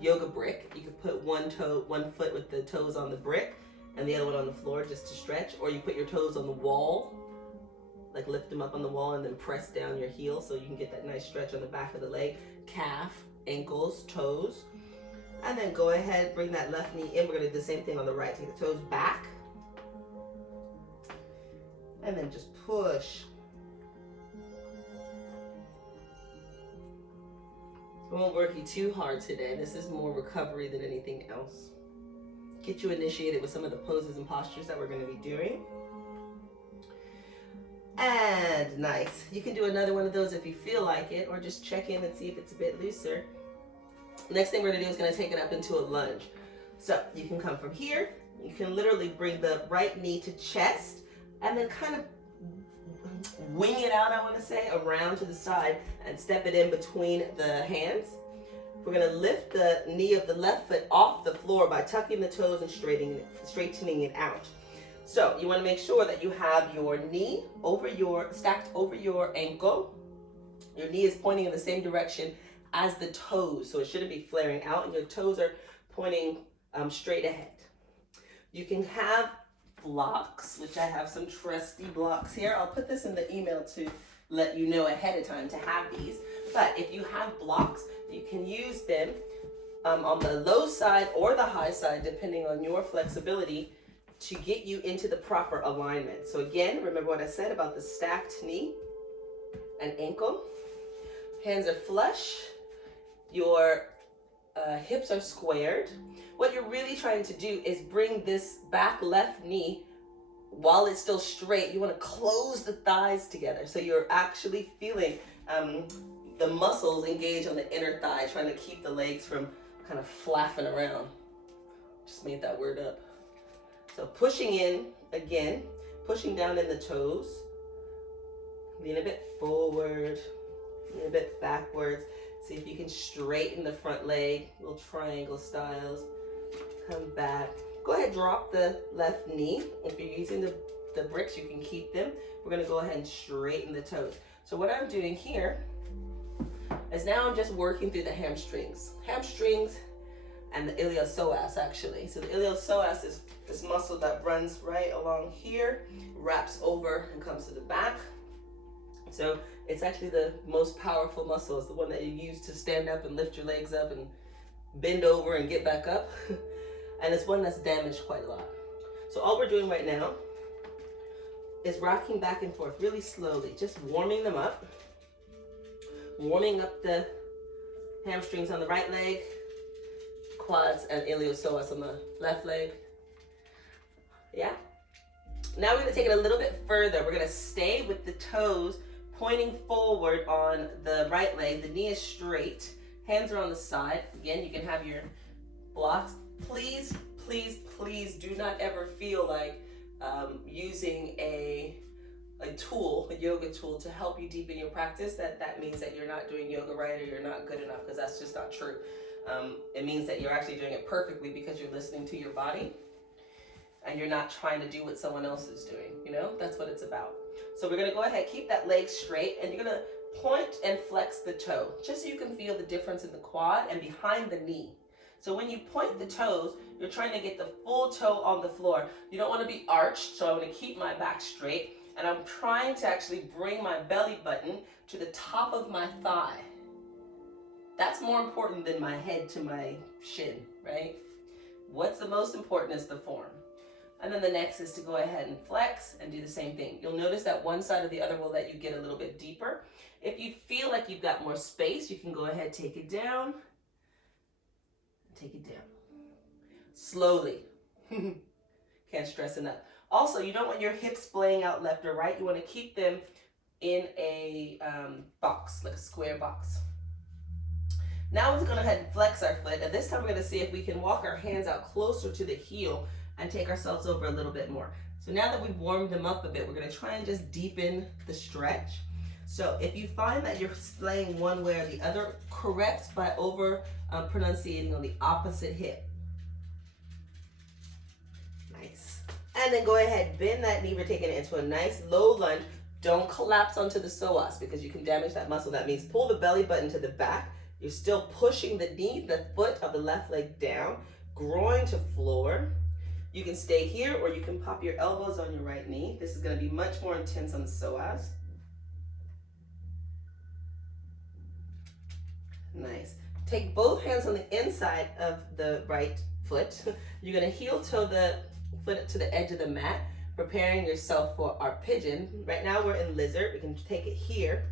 yoga brick. You could put one foot with the toes on the brick and the other one on the floor just to stretch, or you put your toes on the wall, like lift them up on the wall and then press down your heel so you can get that nice stretch on the back of the leg, calf, ankles, toes. And then go ahead, bring that left knee in. We're gonna do the same thing on the right. Take the toes back. And then just push. I won't work you too hard today. This is more recovery than anything else. Get you initiated with some of the poses and postures that we're gonna be doing. And nice. You can do another one of those if you feel like it, or just check in and see if it's a bit looser. Next thing we're gonna do is gonna take it up into a lunge. So you can come from here. You can literally bring the right knee to chest and then kind of wing it out, I wanna say, around to the side and step it in between the hands. We're gonna lift the knee of the left foot off the floor by tucking the toes and straightening it out. So you wanna make sure that you have your knee stacked over your ankle. Your knee is pointing in the same direction as the toes, so it shouldn't be flaring out, and your toes are pointing straight ahead. You can have blocks, which I have some trusty blocks here. I'll put this in the email to let you know ahead of time to have these. But if you have blocks, you can use them on the low side or the high side, depending on your flexibility, to get you into the proper alignment. So again, remember what I said about the stacked knee and ankle. Hands are flush. Your hips are squared. What you're really trying to do is bring this back left knee, while it's still straight, you want to close the thighs together. So you're actually feeling the muscles engage on the inner thigh, trying to keep the legs from kind of flapping around. Just made that word up. So pushing in again, pushing down in the toes. Lean a bit forward, lean a bit backwards. See if you can straighten the front leg, little triangle styles. Come back. Go ahead, drop the left knee. If you're using the bricks, you can keep them. We're gonna go ahead and straighten the toes. So what I'm doing here is now I'm just working through the hamstrings. Hamstrings and the iliopsoas, actually. So the iliopsoas is this muscle that runs right along here, wraps over and comes to the back. So it's actually the most powerful muscle. It's the one that you use to stand up and lift your legs up and bend over and get back up. And it's one that's damaged quite a lot. So all we're doing right now is rocking back and forth really slowly, just warming them up. Warming up the hamstrings on the right leg, quads and iliopsoas on the left leg. Yeah. Now we're gonna take it a little bit further. We're gonna stay with the toes pointing forward on the right leg. The knee is straight, hands are on the side. Again, you can have your blocks. Please, please, please do not ever feel like using a tool, a yoga tool, to help you deepen your practice. That means that you're not doing yoga right or you're not good enough, because that's just not true. It means that you're actually doing it perfectly because you're listening to your body and you're not trying to do what someone else is doing. You know, that's what it's about. So we're gonna go ahead, keep that leg straight, and you're gonna point and flex the toe, just so you can feel the difference in the quad and behind the knee. So when you point the toes, you're trying to get the full toe on the floor. You don't want to be arched, so I'm going to keep my back straight, and I'm trying to actually bring my belly button to the top of my thigh. That's more important than my head to my shin, right? What's the most important is the form. And then the next is to go ahead and flex and do the same thing. You'll notice that one side or the other will let you get a little bit deeper. If you feel like you've got more space, you can go ahead, take it down. Take it down. Slowly. Can't stress enough. Also, you don't want your hips splaying out left or right. You want to keep them in a box, like a square box. Now we're gonna go ahead and flex our foot, and this time we're gonna see if we can walk our hands out closer to the heel and take ourselves over a little bit more. So now that we've warmed them up a bit, we're gonna try and just deepen the stretch. So if you find that you're splaying one way or the other, correct by over pronunciating on the opposite hip. Nice. And then go ahead, bend that knee. We're taking it into a nice low lunge. Don't collapse onto the psoas because you can damage that muscle. That means pull the belly button to the back. You're still pushing the knee, the foot of the left leg down, groin to floor. You can stay here or you can pop your elbows on your right knee. This is going to be much more intense on the psoas. Nice. Take both hands on the inside of the right foot. You're going to heel toe the foot to the edge of the mat, preparing yourself for our pigeon. Right now we're in lizard. We can take it here.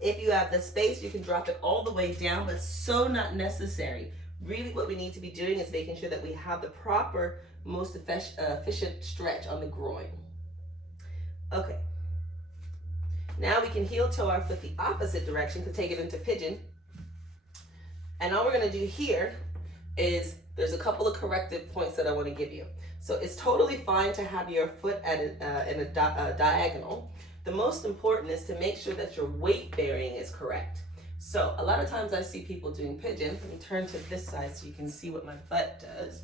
If you have the space, you can drop it all the way down, but so not necessary. Really what we need to be doing is making sure that we have the proper, most efficient stretch on the groin. Okay. Now we can heel toe our foot the opposite direction to take it into pigeon. And all we're gonna do here is, there's a couple of corrective points that I wanna give you. So it's totally fine to have your foot at in a diagonal. The most important is to make sure that your weight bearing is correct. So a lot of times I see people doing pigeon. Let me turn to this side so you can see what my butt does.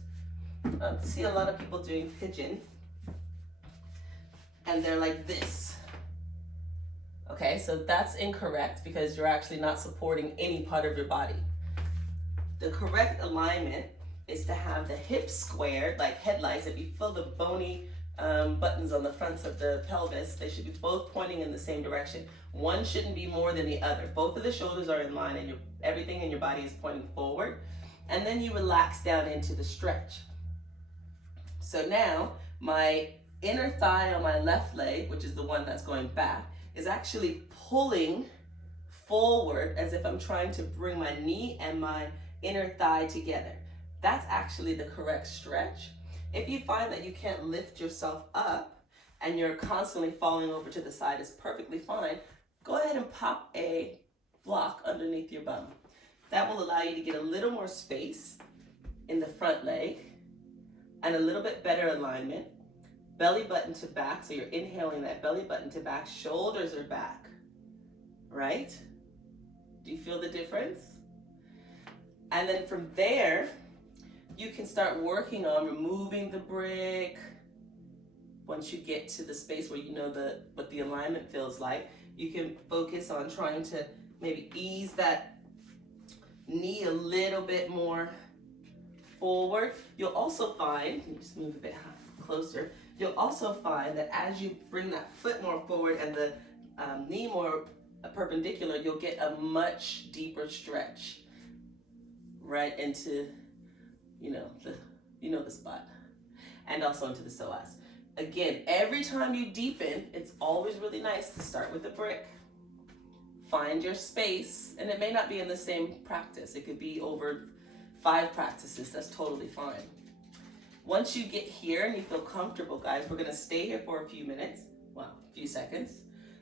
I see a lot of people doing pigeon and they're like this. Okay, so that's incorrect because you're actually not supporting any part of your body. The correct alignment is to have the hips squared like headlights. If you feel the bony buttons on the fronts of the pelvis, they should be both pointing in the same direction. One shouldn't be more than the other. Both of the shoulders are in line and everything in your body is pointing forward. And then you relax down into the stretch. So now my inner thigh on my left leg, which is the one that's going back, is actually pulling forward as if I'm trying to bring my knee and my inner thigh together. That's actually the correct stretch. If you find that you can't lift yourself up and you're constantly falling over to the side, is perfectly fine. Go ahead and pop a block underneath your bum. That will allow you to get a little more space in the front leg and a little bit better alignment. Belly button to back, so you're inhaling that belly button to back, shoulders are back, right? Do you feel the difference? And then from there, you can start working on removing the brick. Once you get to the space where you know what the alignment feels like, you can focus on trying to maybe ease that knee a little bit more forward. You'll also find, let me just move a bit closer, you'll also find that as you bring that foot more forward and the knee more perpendicular, you'll get a much deeper stretch right into, the spot, and also into the psoas. Again, every time you deepen, it's always really nice to start with a brick. Find your space, and it may not be in the same practice. It could be over 5 practices. That's totally fine. Once you get here and you feel comfortable, guys, we're gonna stay here for a few minutes, a few seconds.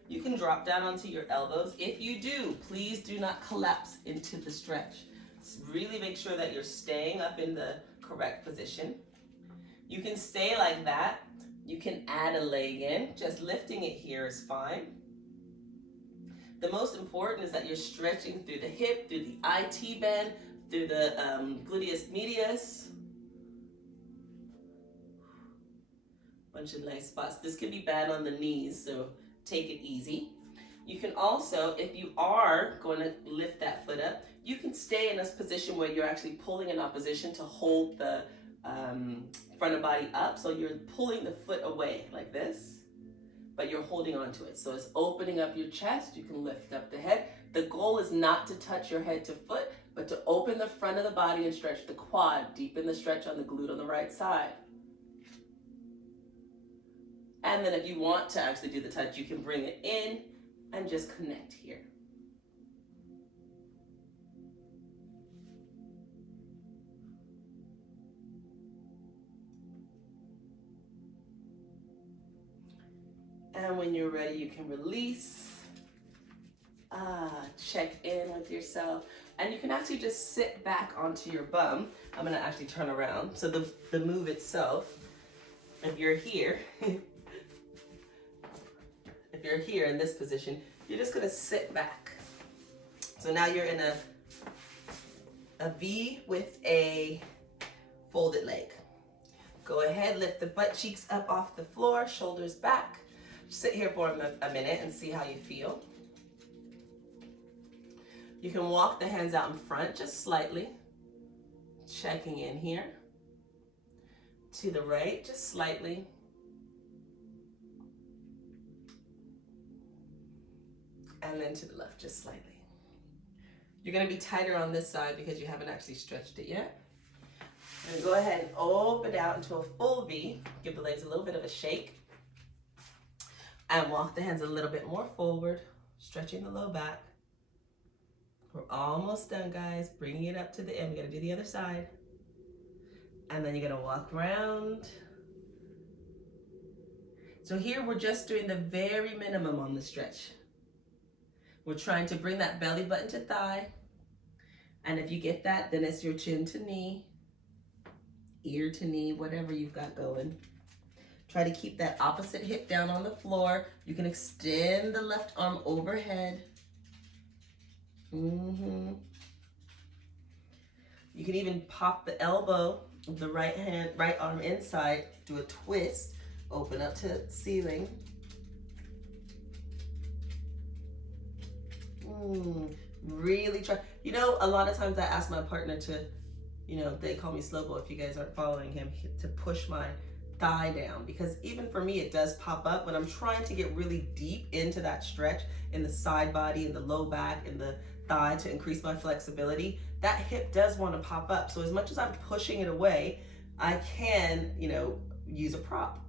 You can drop down onto your elbows. If you do, please do not collapse into the stretch. Really make sure that you're staying up in the correct position. You can stay like that. You can add a leg in. Just lifting it here is fine. The most important is that you're stretching through the hip, through the IT band, through the gluteus medius. Bunch of nice spots. This can be bad on the knees, so take it easy. You can also, if you are going to lift that foot up, you can stay in this position where you're actually pulling in opposition to hold the front of body up. So you're pulling the foot away like this, but you're holding onto it. So it's opening up your chest. You can lift up the head. The goal is not to touch your head to foot, but to open the front of the body and stretch the quad, deepen the stretch on the glute on the right side. And then if you want to actually do the touch, you can bring it in and just connect here. And when you're ready, you can release. Check in with yourself. And you can actually just sit back onto your bum. I'm gonna actually turn around. So the move itself, if you're here, if you're here in this position, you're just gonna sit back. So now you're in a V with a folded leg. Go ahead, lift the butt cheeks up off the floor, shoulders back. Sit here for a minute and see how you feel. You can walk the hands out in front just slightly. Checking in here. To the right, just slightly. And then to the left, just slightly. You're gonna be tighter on this side because you haven't actually stretched it yet. And go ahead and open out into a full V. Give the legs a little bit of a shake. And walk the hands a little bit more forward, stretching the low back. We're almost done, guys. Bringing it up to the end. We gotta do the other side. And then you're gonna walk around. So here we're just doing the very minimum on the stretch. We're trying to bring that belly button to thigh. And if you get that, then it's your chin to knee, ear to knee, whatever you've got going. Try to keep that opposite hip down on the floor. You can extend the left arm overhead. You can even pop the elbow of the right arm inside, do a twist, open up to ceiling. Really try. You know, a lot of times I ask my partner to, they call me Slowbo if you guys aren't following him, to push my thigh down, because even for me it does pop up when I'm trying to get really deep into that stretch in the side body, in the low back, in the thigh to increase my flexibility. That hip does want to pop up. So as much as I'm pushing it away, I can, use a prop.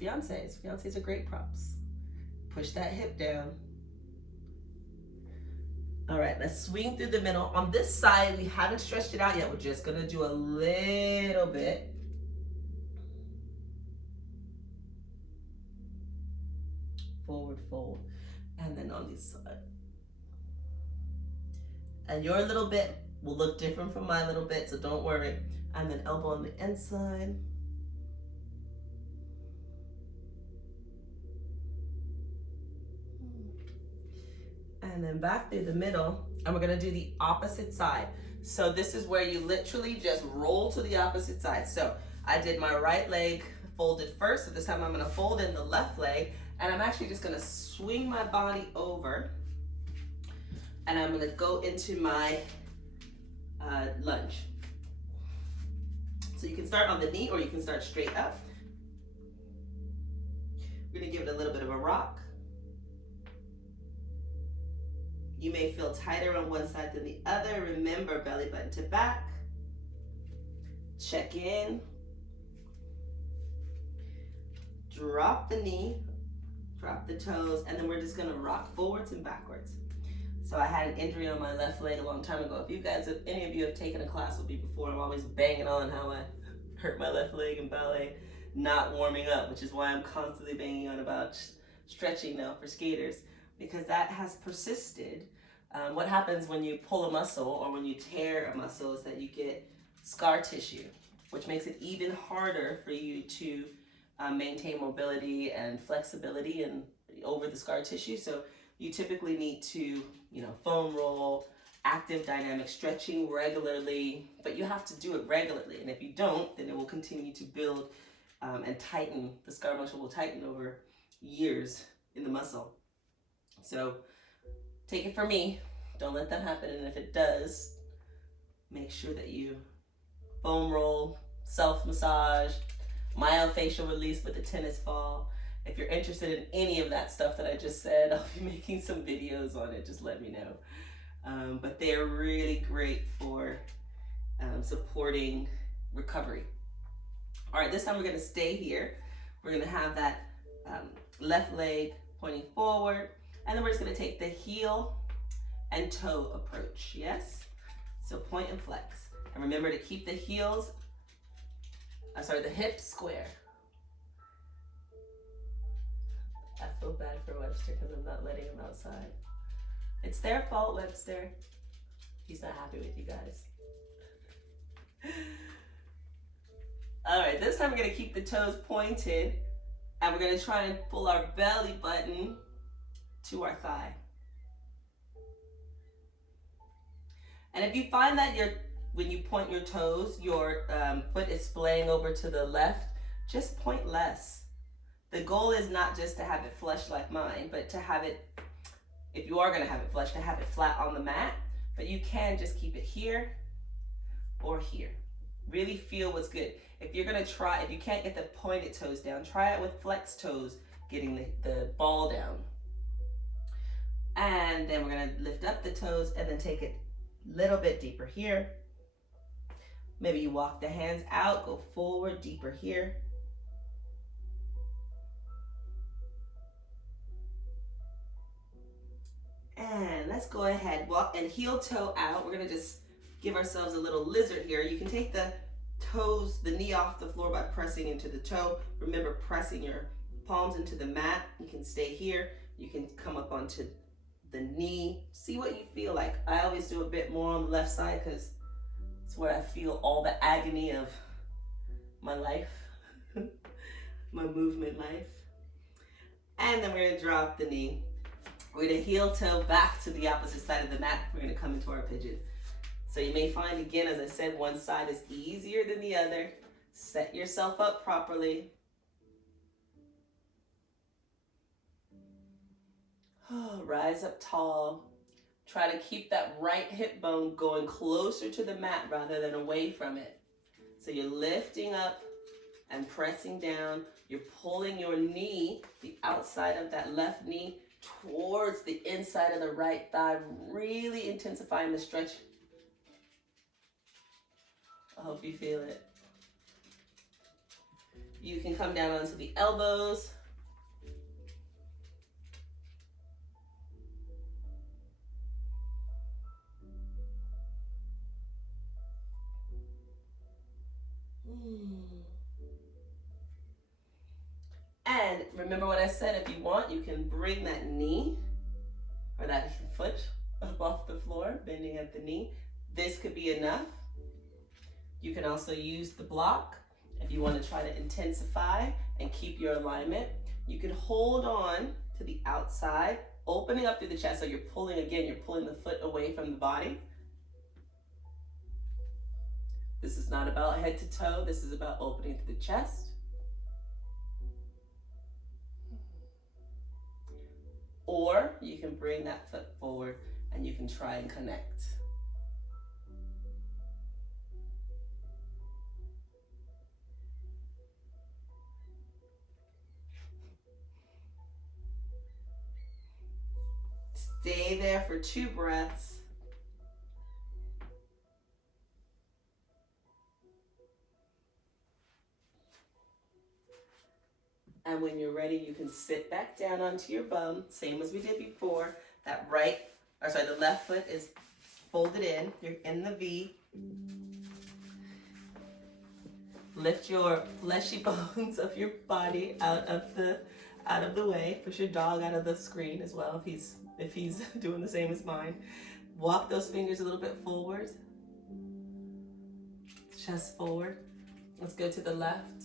Fiancés are great props. Push that hip down. All right, let's swing through the middle. On this side, we haven't stretched it out yet. We're just gonna do a little bit. Forward fold. And then on this side. And your little bit will look different from my little bit, so don't worry. And then elbow on the inside. And then back through the middle, and we're gonna do the opposite side. So this is where you literally just roll to the opposite side. So I did my right leg folded first, so this time I'm gonna fold in the left leg, and I'm actually just gonna swing my body over, and I'm gonna go into my lunge. So you can start on the knee or you can start straight up. We're gonna give it a little bit of a rock. You may feel tighter on one side than the other. Remember, belly button to back. Check in. Drop the knee, drop the toes, and then we're just gonna rock forwards and backwards. So I had an injury on my left leg a long time ago. If any of you have taken a class with me before, I'm always banging on how I hurt my left leg in ballet, not warming up, which is why I'm constantly banging on about stretching now for skaters, because that has persisted. What happens when you pull a muscle or when you tear a muscle is that you get scar tissue, which makes it even harder for you to maintain mobility and flexibility and over the scar tissue. So you typically need to, foam roll, active dynamic stretching regularly, but you have to do it regularly. And if you don't, then it will continue to build and tighten. The scar muscle will tighten over years in the muscle. So take it from me, don't let that happen. And if it does, make sure that you foam roll, self-massage, myofascial release with the tennis ball. If you're interested in any of that stuff that I just said, I'll be making some videos on it, just let me know. But they're really great for supporting recovery. All right, this time we're gonna stay here. We're gonna have that left leg pointing forward, and then we're just gonna take the heel and toe approach, yes? So point and flex. And remember to keep the the hips square. I feel bad for Webster because I'm not letting him outside. It's their fault, Webster. He's not happy with you guys. All right, this time we're gonna keep the toes pointed and we're gonna try and pull our belly button to our thigh. And if you find that when you point your toes, your foot is splaying over to the left, just point less. The goal is not just to have it flush like mine, but to have it, if you are gonna have it flush, to have it flat on the mat, but you can just keep it here or here. Really feel what's good. If you're gonna try, if you can't get the pointed toes down, try it with flex toes, getting the ball down. And then we're gonna lift up the toes and then take it a little bit deeper here. Maybe you walk the hands out, go forward, deeper here. And let's go ahead, walk and heel toe out. We're gonna just give ourselves a little lizard here. You can take the toes, the knee off the floor by pressing into the toe. Remember, pressing your palms into the mat. You can stay here. You can come up onto the knee. See what you feel like. I always do a bit more on the left side because it's where I feel all the agony of my life, my movement life. And then we're gonna drop the knee. We're gonna heel toe back to the opposite side of the mat. We're gonna come into our pigeon. So you may find, again, as I said, one side is easier than the other. Set yourself up properly. Rise up tall. Try to keep that right hip bone going closer to the mat rather than away from it. So you're lifting up and pressing down. You're pulling your knee, the outside of that left knee, towards the inside of the right thigh, really intensifying the stretch. I hope you feel it. You can come down onto the elbows. And remember what I said, if you want, you can bring that knee or that foot up off the floor, bending at the knee. This could be enough. You can also use the block if you want to try to intensify and keep your alignment. You can hold on to the outside, opening up through the chest. So you're pulling, again, you're pulling the foot away from the body. This is not about head to toe. This is about opening to the chest. Or you can bring that foot forward and you can try and connect. Stay there for 2 breaths. And when you're ready, you can sit back down onto your bum, same as we did before. The left foot is folded in. You're in the V. Lift your fleshy bones of your body out of the way. Push your dog out of the screen as well if he's doing the same as mine. Walk those fingers a little bit forward. Chest forward. Let's go to the left.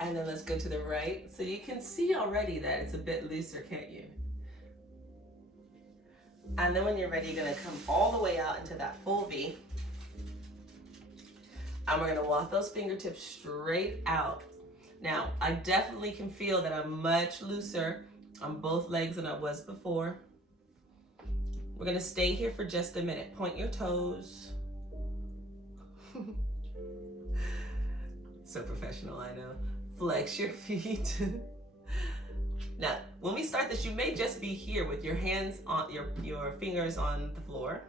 And then let's go to the right. So you can see already that it's a bit looser, can't you? And then when you're ready, you're gonna come all the way out into that full V. And we're gonna walk those fingertips straight out. Now, I definitely can feel that I'm much looser on both legs than I was before. We're gonna stay here for just a minute. Point your toes. So professional, I know. Flex your feet. Now, when we start this, you may just be here with your hands on your fingers on the floor.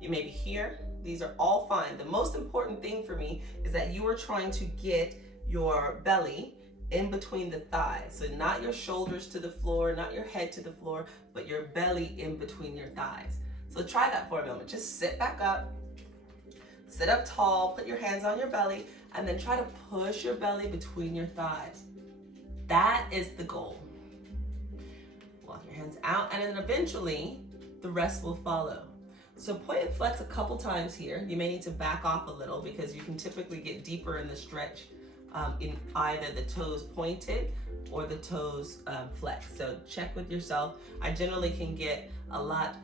You may be here. These are all fine. The most important thing for me is that you are trying to get your belly in between the thighs. So not your shoulders to the floor, not your head to the floor, but your belly in between your thighs. So try that for a moment. Just sit back up. Sit up tall, put your hands on your belly, and then try to push your belly between your thighs. That is the goal. Walk your hands out, and then eventually the rest will follow. So point and flex a couple times here. You may need to back off a little because you can typically get deeper in the stretch in either the toes pointed or the toes flexed. So check with yourself. I generally can get a lot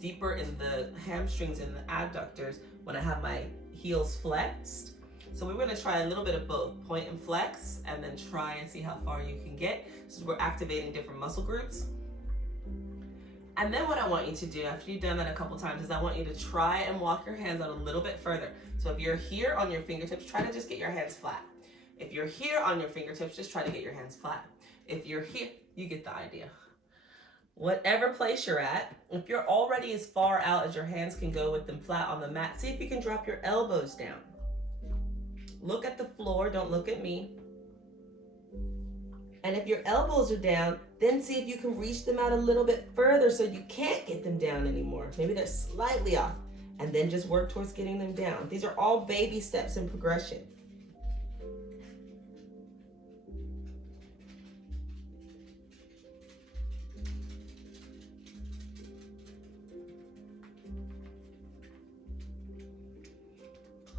deeper in the hamstrings and the adductors when I have my heels flexed. So we're going to try a little bit of both, point and flex, and then try and see how far you can get. So we're activating different muscle groups. And then what I want you to do after you've done that a couple times is I want you to try and walk your hands out a little bit further. So if you're here on your fingertips, try to just get your hands flat. If you're here on your fingertips, just try to get your hands flat. If you're here, you get the idea. Whatever place you're at, if you're already as far out as your hands can go with them flat on the mat, see if you can drop your elbows down. Look at the floor, don't look at me. And if your elbows are down, then see if you can reach them out a little bit further so you can't get them down anymore. Maybe they're slightly off. And then just work towards getting them down. These are all baby steps in progression.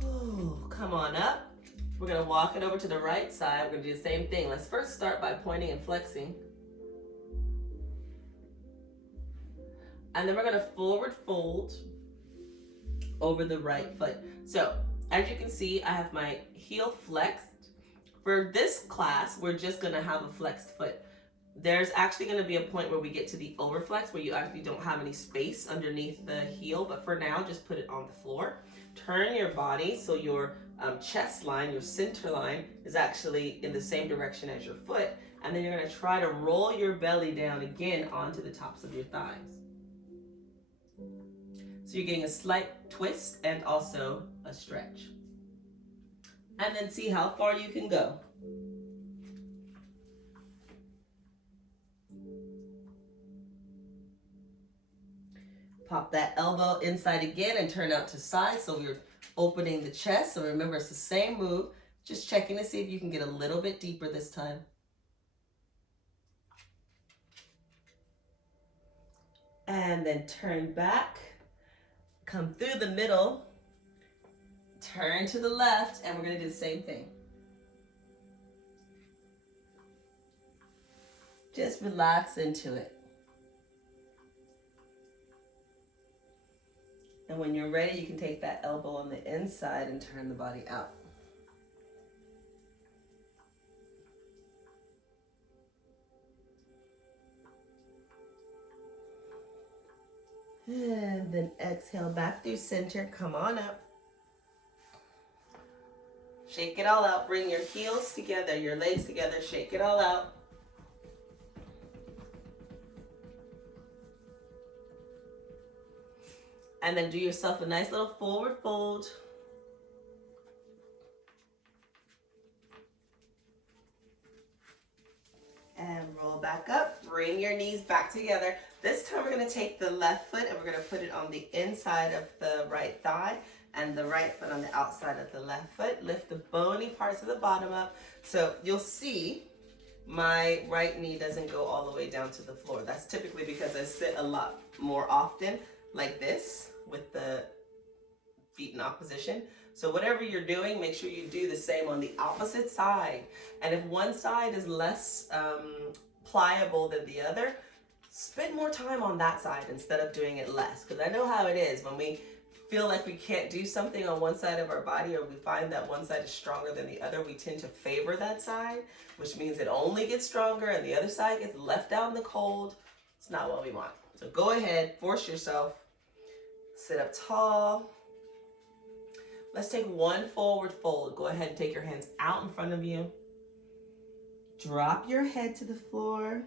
Oh, come on up. We're gonna walk it over to the right side. We're gonna do the same thing. Let's first start by pointing and flexing. And then we're gonna forward fold over the right foot. So as you can see, I have my heel flexed. For this class, we're just gonna have a flexed foot. There's actually gonna be a point where we get to the overflex where you actually don't have any space underneath the heel, but for now, just put it on the floor. Turn your body so your chest line, your center line, is actually in the same direction as your foot. And then you're gonna try to roll your belly down again onto the tops of your thighs. So you're getting a slight twist and also a stretch. And then see how far you can go. Pop that elbow inside again and turn out to side. So we're opening the chest. So remember, it's the same move. Just checking to see if you can get a little bit deeper this time. And then turn back. Come through the middle. Turn to the left. And we're going to do the same thing. Just relax into it. And when you're ready, you can take that elbow on the inside and turn the body out. And then exhale back through center. Come on up. Shake it all out. Bring your heels together, your legs together. Shake it all out. And then do yourself a nice little forward fold. And roll back up. Bring your knees back together. This time we're going to take the left foot and we're going to put it on the inside of the right thigh and the right foot on the outside of the left foot. Lift the bony parts of the bottom up. So you'll see my right knee doesn't go all the way down to the floor. That's typically because I sit a lot more often like this with the feet in opposition. So whatever you're doing, make sure you do the same on the opposite side. And if one side is less pliable than the other, spend more time on that side instead of doing it less. Because I know how it is when we feel like we can't do something on one side of our body, or we find that one side is stronger than the other, we tend to favor that side, which means it only gets stronger and the other side gets left out in the cold. It's not what we want. So go ahead, force yourself. Sit up tall. Let's take one forward fold. Go ahead and take your hands out in front of you. Drop your head to the floor.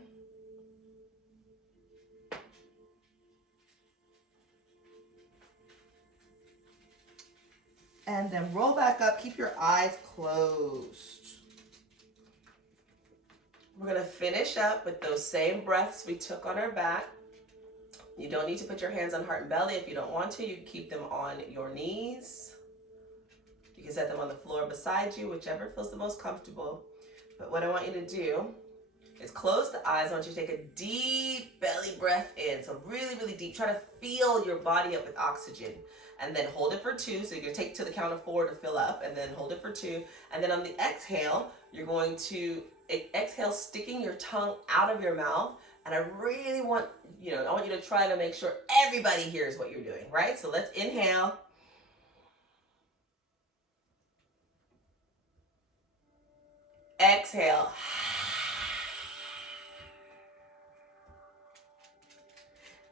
And then roll back up. Keep your eyes closed. We're going to finish up with those same breaths we took on our back. You don't need to put your hands on heart and belly if you don't want to. You can keep them on your knees. You can set them on the floor beside you, whichever feels the most comfortable. But what I want you to do is close the eyes. I want you to take a deep belly breath in. So really, really deep. Try to fill your body up with oxygen. And then hold it for 2. So you're going to take to the count of 4 to fill up, and then hold it for 2. And then on the exhale, you're going to exhale, sticking your tongue out of your mouth. And I really want, I want you to try to make sure everybody hears what you're doing, right? So let's inhale. Exhale.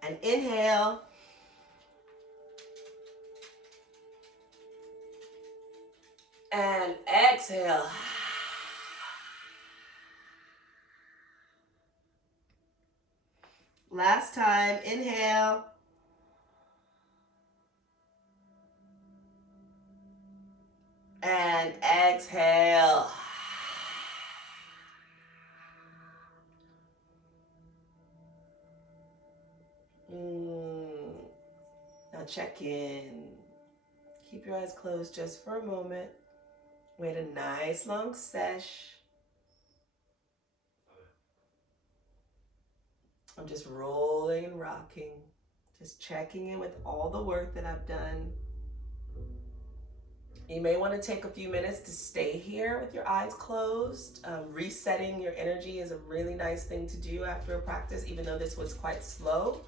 And inhale. And exhale. Last time, inhale. And exhale. Now check in. Keep your eyes closed just for a moment. We had a nice long sesh. I'm just rolling and rocking. Just checking in with all the work that I've done. You may want to take a few minutes to stay here with your eyes closed. Resetting your energy is a really nice thing to do after a practice, even though this was quite slow.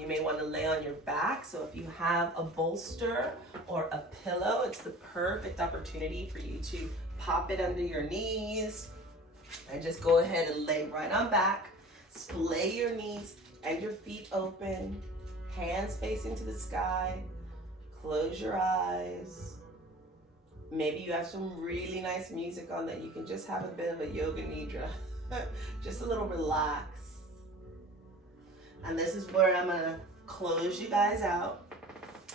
You may want to lay on your back. So if you have a bolster or a pillow, it's the perfect opportunity for you to pop it under your knees and just go ahead and lay right on back. Splay your knees and your feet open, hands facing to the sky. Close your eyes. Maybe you have some really nice music on that you can just have a bit of a yoga nidra. Just a little relax. And this is where I'm gonna close you guys out.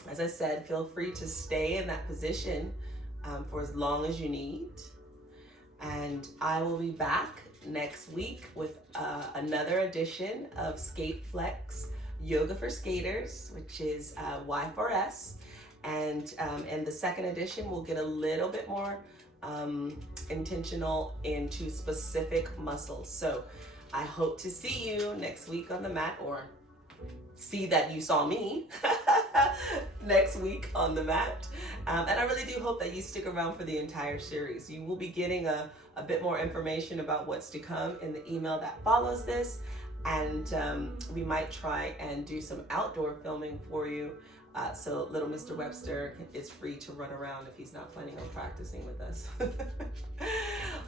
As I said, feel free to stay in that position for as long as you need. And I will be back next week with another edition of Skate Flex Yoga for Skaters, which is Y4S. And in the second edition, we'll get a little bit more intentional into specific muscles. So I hope to see you next week on the mat, or see that you saw me next week on the mat. And I really do hope that you stick around for the entire series. You will be getting a bit more information about what's to come in the email that follows this. And we might try and do some outdoor filming for you. So little Mr. Webster is free to run around if he's not planning on practicing with us.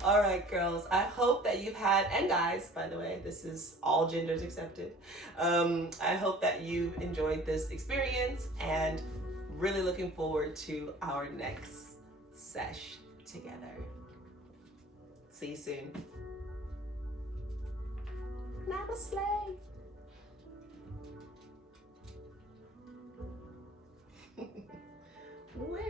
All right, girls, I hope that you've had, and guys, by the way, this is all genders accepted. I hope that you enjoyed this experience, and really looking forward to our next sesh together. See you soon. Namaste. Well.